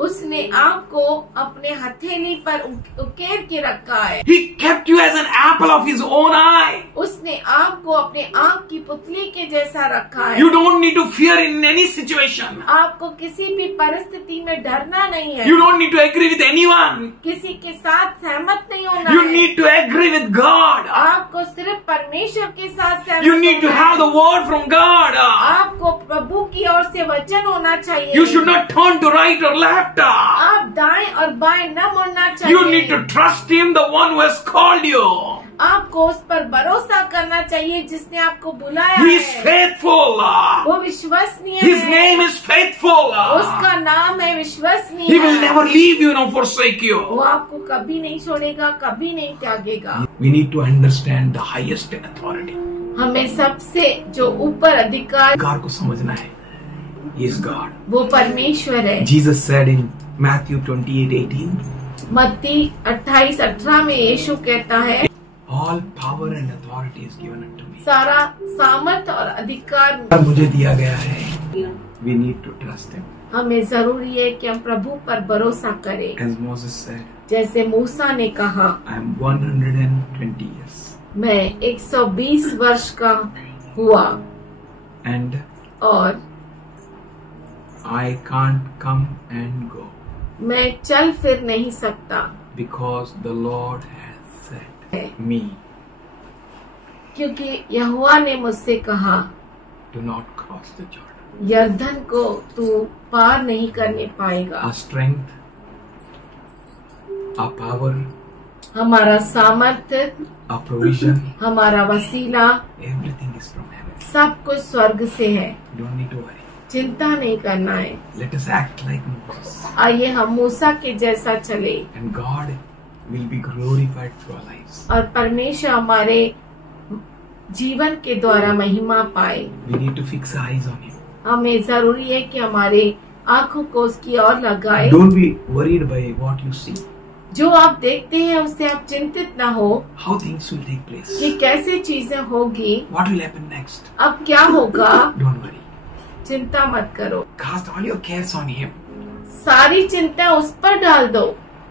उसने आपको अपने हथेली पर उकेर के रखा है। He kept you as an apple of his own eye. उसने आपको अपने आँख की पुतली के जैसा रखा है। You don't need to fear in any situation. आपको किसी भी परिस्थिति में डरना नहीं है। You don't need to agree with anyone. किसी के साथ सहमत नहीं होना You है। need to agree with God. आपको सिर्फ परमेश्वर के साथ सहमत You need to होना have है। the word from God. आपको प्रभु की ओर से वचन होना चाहिए। You should not turn to right or left. आप दाएं और बाएं न मुड़ना चाहिए। You need to trust him, the one who has called you. आपको उस पर भरोसा करना चाहिए जिसने आपको बुलाया He is है। faithful. वो विश्वसनीय His है। name is faithful. उसका नाम है विश्वसनीय। He will never leave you nor forsake you. वो आपको कभी नहीं छोड़ेगा, कभी नहीं त्यागेगा। We need to understand the highest in authority. हमें सबसे जो ऊपर अधिकार God को समझना है. He is God. वो परमेश्वर है। Jesus said in Matthew 28:18, मत्ती 28:18 में यीशु कहता है, all power and authority is given unto me. सारा सामर्थ और अधिकार मुझे दिया गया है. We need to trust him. हमें जरूरी है कि हम प्रभु पर भरोसा करें। As Moses said, जैसे मूसा ने कहा, I am 120 years. मैं 120 वर्ष का हुआ And और I can't come and go मैं चल फिर नहीं सकता, because the Lord has said me, क्योंकि यहोवा ने मुझसे कहा, do not cross the Jordan. यरदन को तू पार नहीं करने पाएगा। Our strength, our power, हमारा सामर्थ्य, our provision, हमारा वसीला, everything is from heaven. सब कुछ स्वर्ग से है। You don't need to worry. चिंता नहीं करना है। Let us act like Moses. आइए हम मूसा के जैसा चले And God will be glorified through our lives. और परमेश्वर हमारे जीवन के द्वारा महिमा पाए। We need to fix our eyes on him. हमें जरूरी है कि हमारे आँखों को उसकी ओर लगाए। Don't be worried by what you see. जो आप देखते हैं उससे आप चिंतित ना हो How things will take place. कि कैसे चीजें होगी, What will happen next. अब क्या होगा। Don't worry. चिंता मत करो, Cast all your cares on him. सारी चिंता उस पर डाल दो,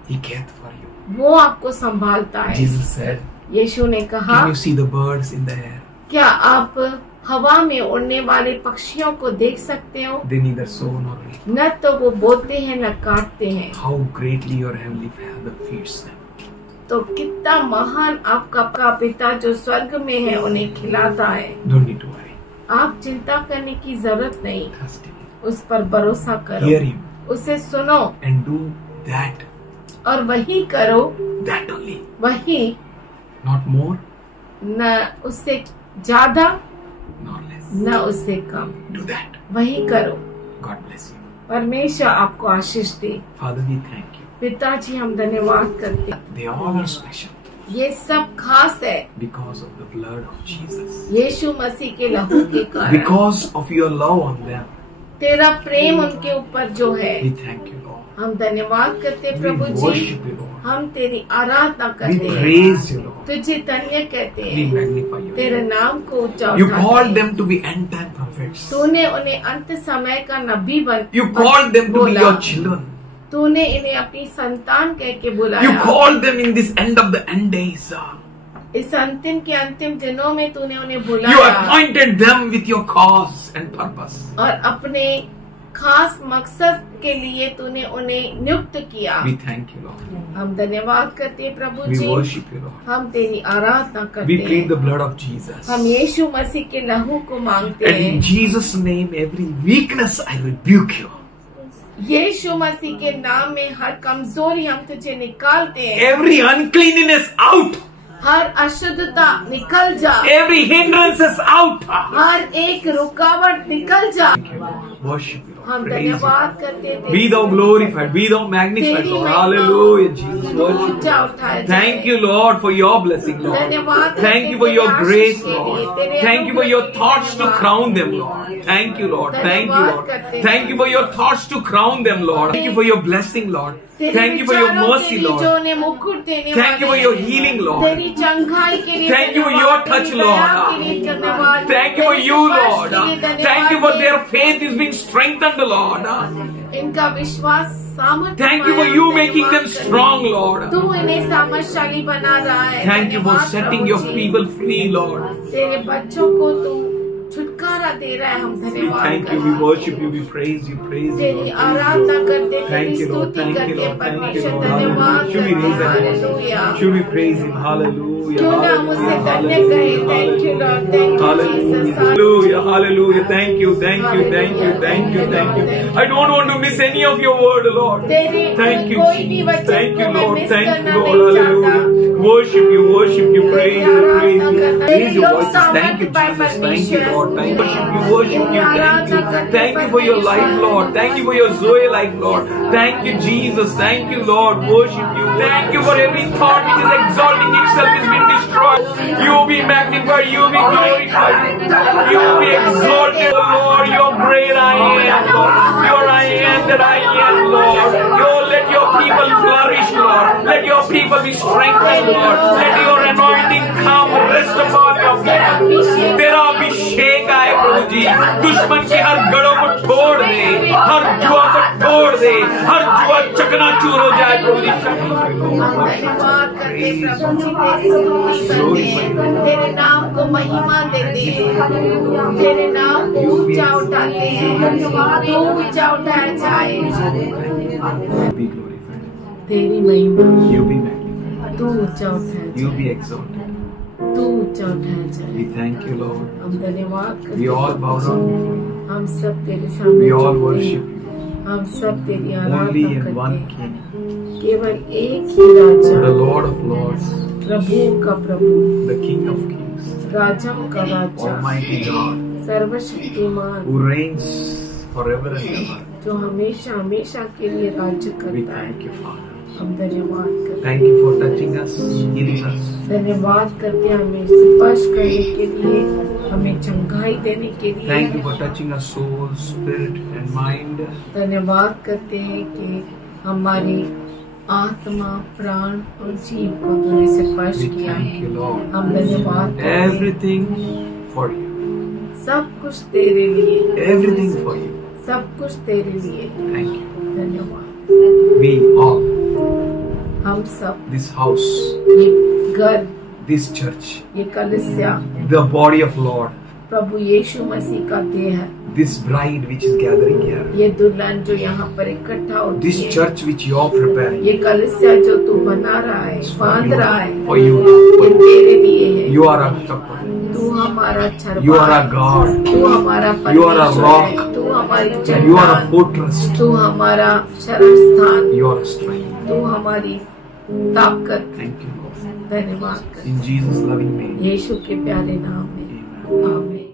He cares for you. वो आपको संभालता है। Jesus said, यीशु ने कहा, can you see the birds in the air? क्या आप हवा में उड़ने वाले पक्षियों को देख सकते हो? They neither sow nor reap. न तो वो बोते हैं न काटते हैं, How greatly your heavenly Father feeds them. तो कितना महान आपका पिता जो स्वर्ग में है उन्हें खिलाता है। Don't need to worry. आप चिंता करने की जरूरत नहीं, Trust him. उस पर भरोसा करो, Hear him उसे सुनो and do that. और वही करो, That only. वही, Not more, न उससे ज्यादा nor less. न उससे कम, Do that. वही करो। God bless you. परमेश्वर आपको आशीष दे। Father, we thank you. पिताजी हम धन्यवाद करते हैं, They all are special ये सब खास है because of the blood of Jesus. यीशु मसीह के लहू के कारण, Because of your love on them. तेरा प्रेम उनके ऊपर जो है। We thank you, Lord. हम धन्यवाद करते हैं We Prabhu ji, worship you, Lord. हम तेरी आराधना We करते हैं, praise you, Lord. तुझे धन्य कहते We हैं, magnify you. तेरे नाम को ऊंचा You उठाते called हैं। them to be end time prophets. तूने उन्हें अंत समय का नबी बन You called them to be बोला। your children. तूने इन्हें अपनी संतान कह के You बुलाया। called them in this end of the end days. इस अंतिम के अंतिम दिनों में तूने उन्हें You बुलाया appointed them with your cause and purpose. और अपने खास मकसद के लिए तूने उन्हें नियुक्त किया। We thank you, Lord. हम धन्यवाद करते हैं प्रभु We ji, worship you, Lord. हम तेरी आराधना करते We plead हैं, the blood of Jesus. हम यीशु मसीह के लहू को मांगते And in हैं। Jesus' name, every weakness I rebuke you. यीशु मसीह के नाम में हर कमजोरी हम तुझे निकालते हैं, Every uncleanness out. हर अशुद्धता निकल जा, Every hindrance is out. हर एक रुकावट निकल जा। Thank you, Lord. Worship you, Lord. हम Praise you. धन्यवाद करते हैं। Be thou glorified, be thou magnified, Lord. Hallelujah, Jesus. Worship ऊंचा you. उठाया Thank you, Lord, for your blessing, Lord. धन्यवाद Thank you for your grace, Lord. Thank you for your thoughts to crown them, Lord. Thank you, Lord. Thank you, Lord. Thank you for your thoughts to crown them, Lord. Thank you for your blessing, Lord. Thank you for your mercy, Lord. Thank you for your healing, Lord. Thank you for your touch, Lord. Thank you for you, Lord. Thank you for their faith is being strengthened, Lord. इनका विश्वास सामर्थ्य Thank you for you making them strong, Lord. तू इन्हें सामर्थ्यशाली बना रहा है। Thank you for setting your people free, Lord. तेरे बच्चों को तू छुटकारा दे रहा है। हम धन्यवाद Thank you, we worship you, we praise you, तेरी आराधना करते, तेरी Thank you, Lord. स्तुति Thank you, करते, Lord. Thank you, परमेश्वर Lord. धन्यवाद Should we raise that? Hallelujah. Should we praise him? Hallelujah. क्यों ना हम उससे धन्य कहे। Thank you, Lord. Thank you, Jesus. Hallelujah, hallelujah. Thank you, thank you, thank you, thank you, thank you. I don't want to miss any of your word, Lord. Thank you, Jesus. Thank you, Lord. Thank you, Lord. Hallelujah. Worship you, praise you, praise you. Raise your voices. Thank you, Jesus. Thank you, Lord. Thank you, worship you, thank you. Thank you for your life, Lord. Thank you for your Zoe life, Lord. Thank you, Jesus. Thank you, Lord. Worship you. Thank you for every thought which is exalting itself is being destroyed. You be magnified, you be glorified, you be exalted, Lord. You're great I am, Lord. You're I am that I am, Lord. You let your people flourish, Lord. Let your people be strengthened, Lord. Let your anointing come, rest upon your people. तेरा अभिषेक आए प्रभु जी, दुश्मन के हर गढ़ों को तोड़ दे, हर जुआ को तोड़ दे, हर जुआ चकनाचूर हो जाए प्रभु जी। धन्यवाद करते प्रभु जी, तेरी स्तुति करते, तेरे नाम को महिमा देते हैं, तेरे नाम को ऊंचा उठाते हैं, तू ऊंचा उठाया जाए। Be glorified. तेरी महिमा You be magnified. तू ऊंचा उठाया You जाए, be exalted. तू ऊंचा उठाया जाए। We thank you, Lord. हम धन्यवाद We करते all bow down before you. हम सब तेरे सामने We all झुकते worship हैं, you. हम सब तेरी Only आराधना in करते one हैं। King, केवल एक ही राजा, the Lord of Lords, प्रभु का प्रभु, the King of Kings, राजाओं का राजा, Almighty God, सर्वशक्तिमान, who reigns forever and ever. जो हमेशा हमेशा के लिए राज्य We करता है। thank you, Father. हम धन्यवाद करते हैं। Thank you for touching us, healing us. धन्यवाद करते हैं हमें स्पर्श करने के लिए, हमें चंगाई देने के लिए। Thank you for touching our soul, spirit and mind. धन्यवाद करते हैं कि हमारी आत्मा, प्राण और जीव को तूने स्पर्श We किया thank है। you, Lord. हम धन्यवाद करते हैं। Everything for you. सब कुछ तेरे लिए, Everything for you. सब कुछ तेरे लिए। Thank you. धन्यवाद। We all, हम सब, this house, ये घर, this church, ये कलीसिया, the body of Lord, प्रभु यीशु मसीह का देह है। this bride which is gathering here, ये दुल्हन जो यहाँ पर इकट्ठा होती this है, church which you are preparing, ये कलीसिया जो तू बना रहा है, बांध रहा है, for you, ये तेरे लिए है। you are a shepherd, तू हमारा छरपा you are a है, God, तू हमारा You are a परमेश्वर rock. है, तू हमारी you are a चट्टान, fortress, तू हमारा शरण स्थान, you are a strength. तू हमारी ताकत। Thank you, Lord. धन्यवाद कर In Jesus' loving name, यीशु के प्यारे नाम में, Amen. आमीन।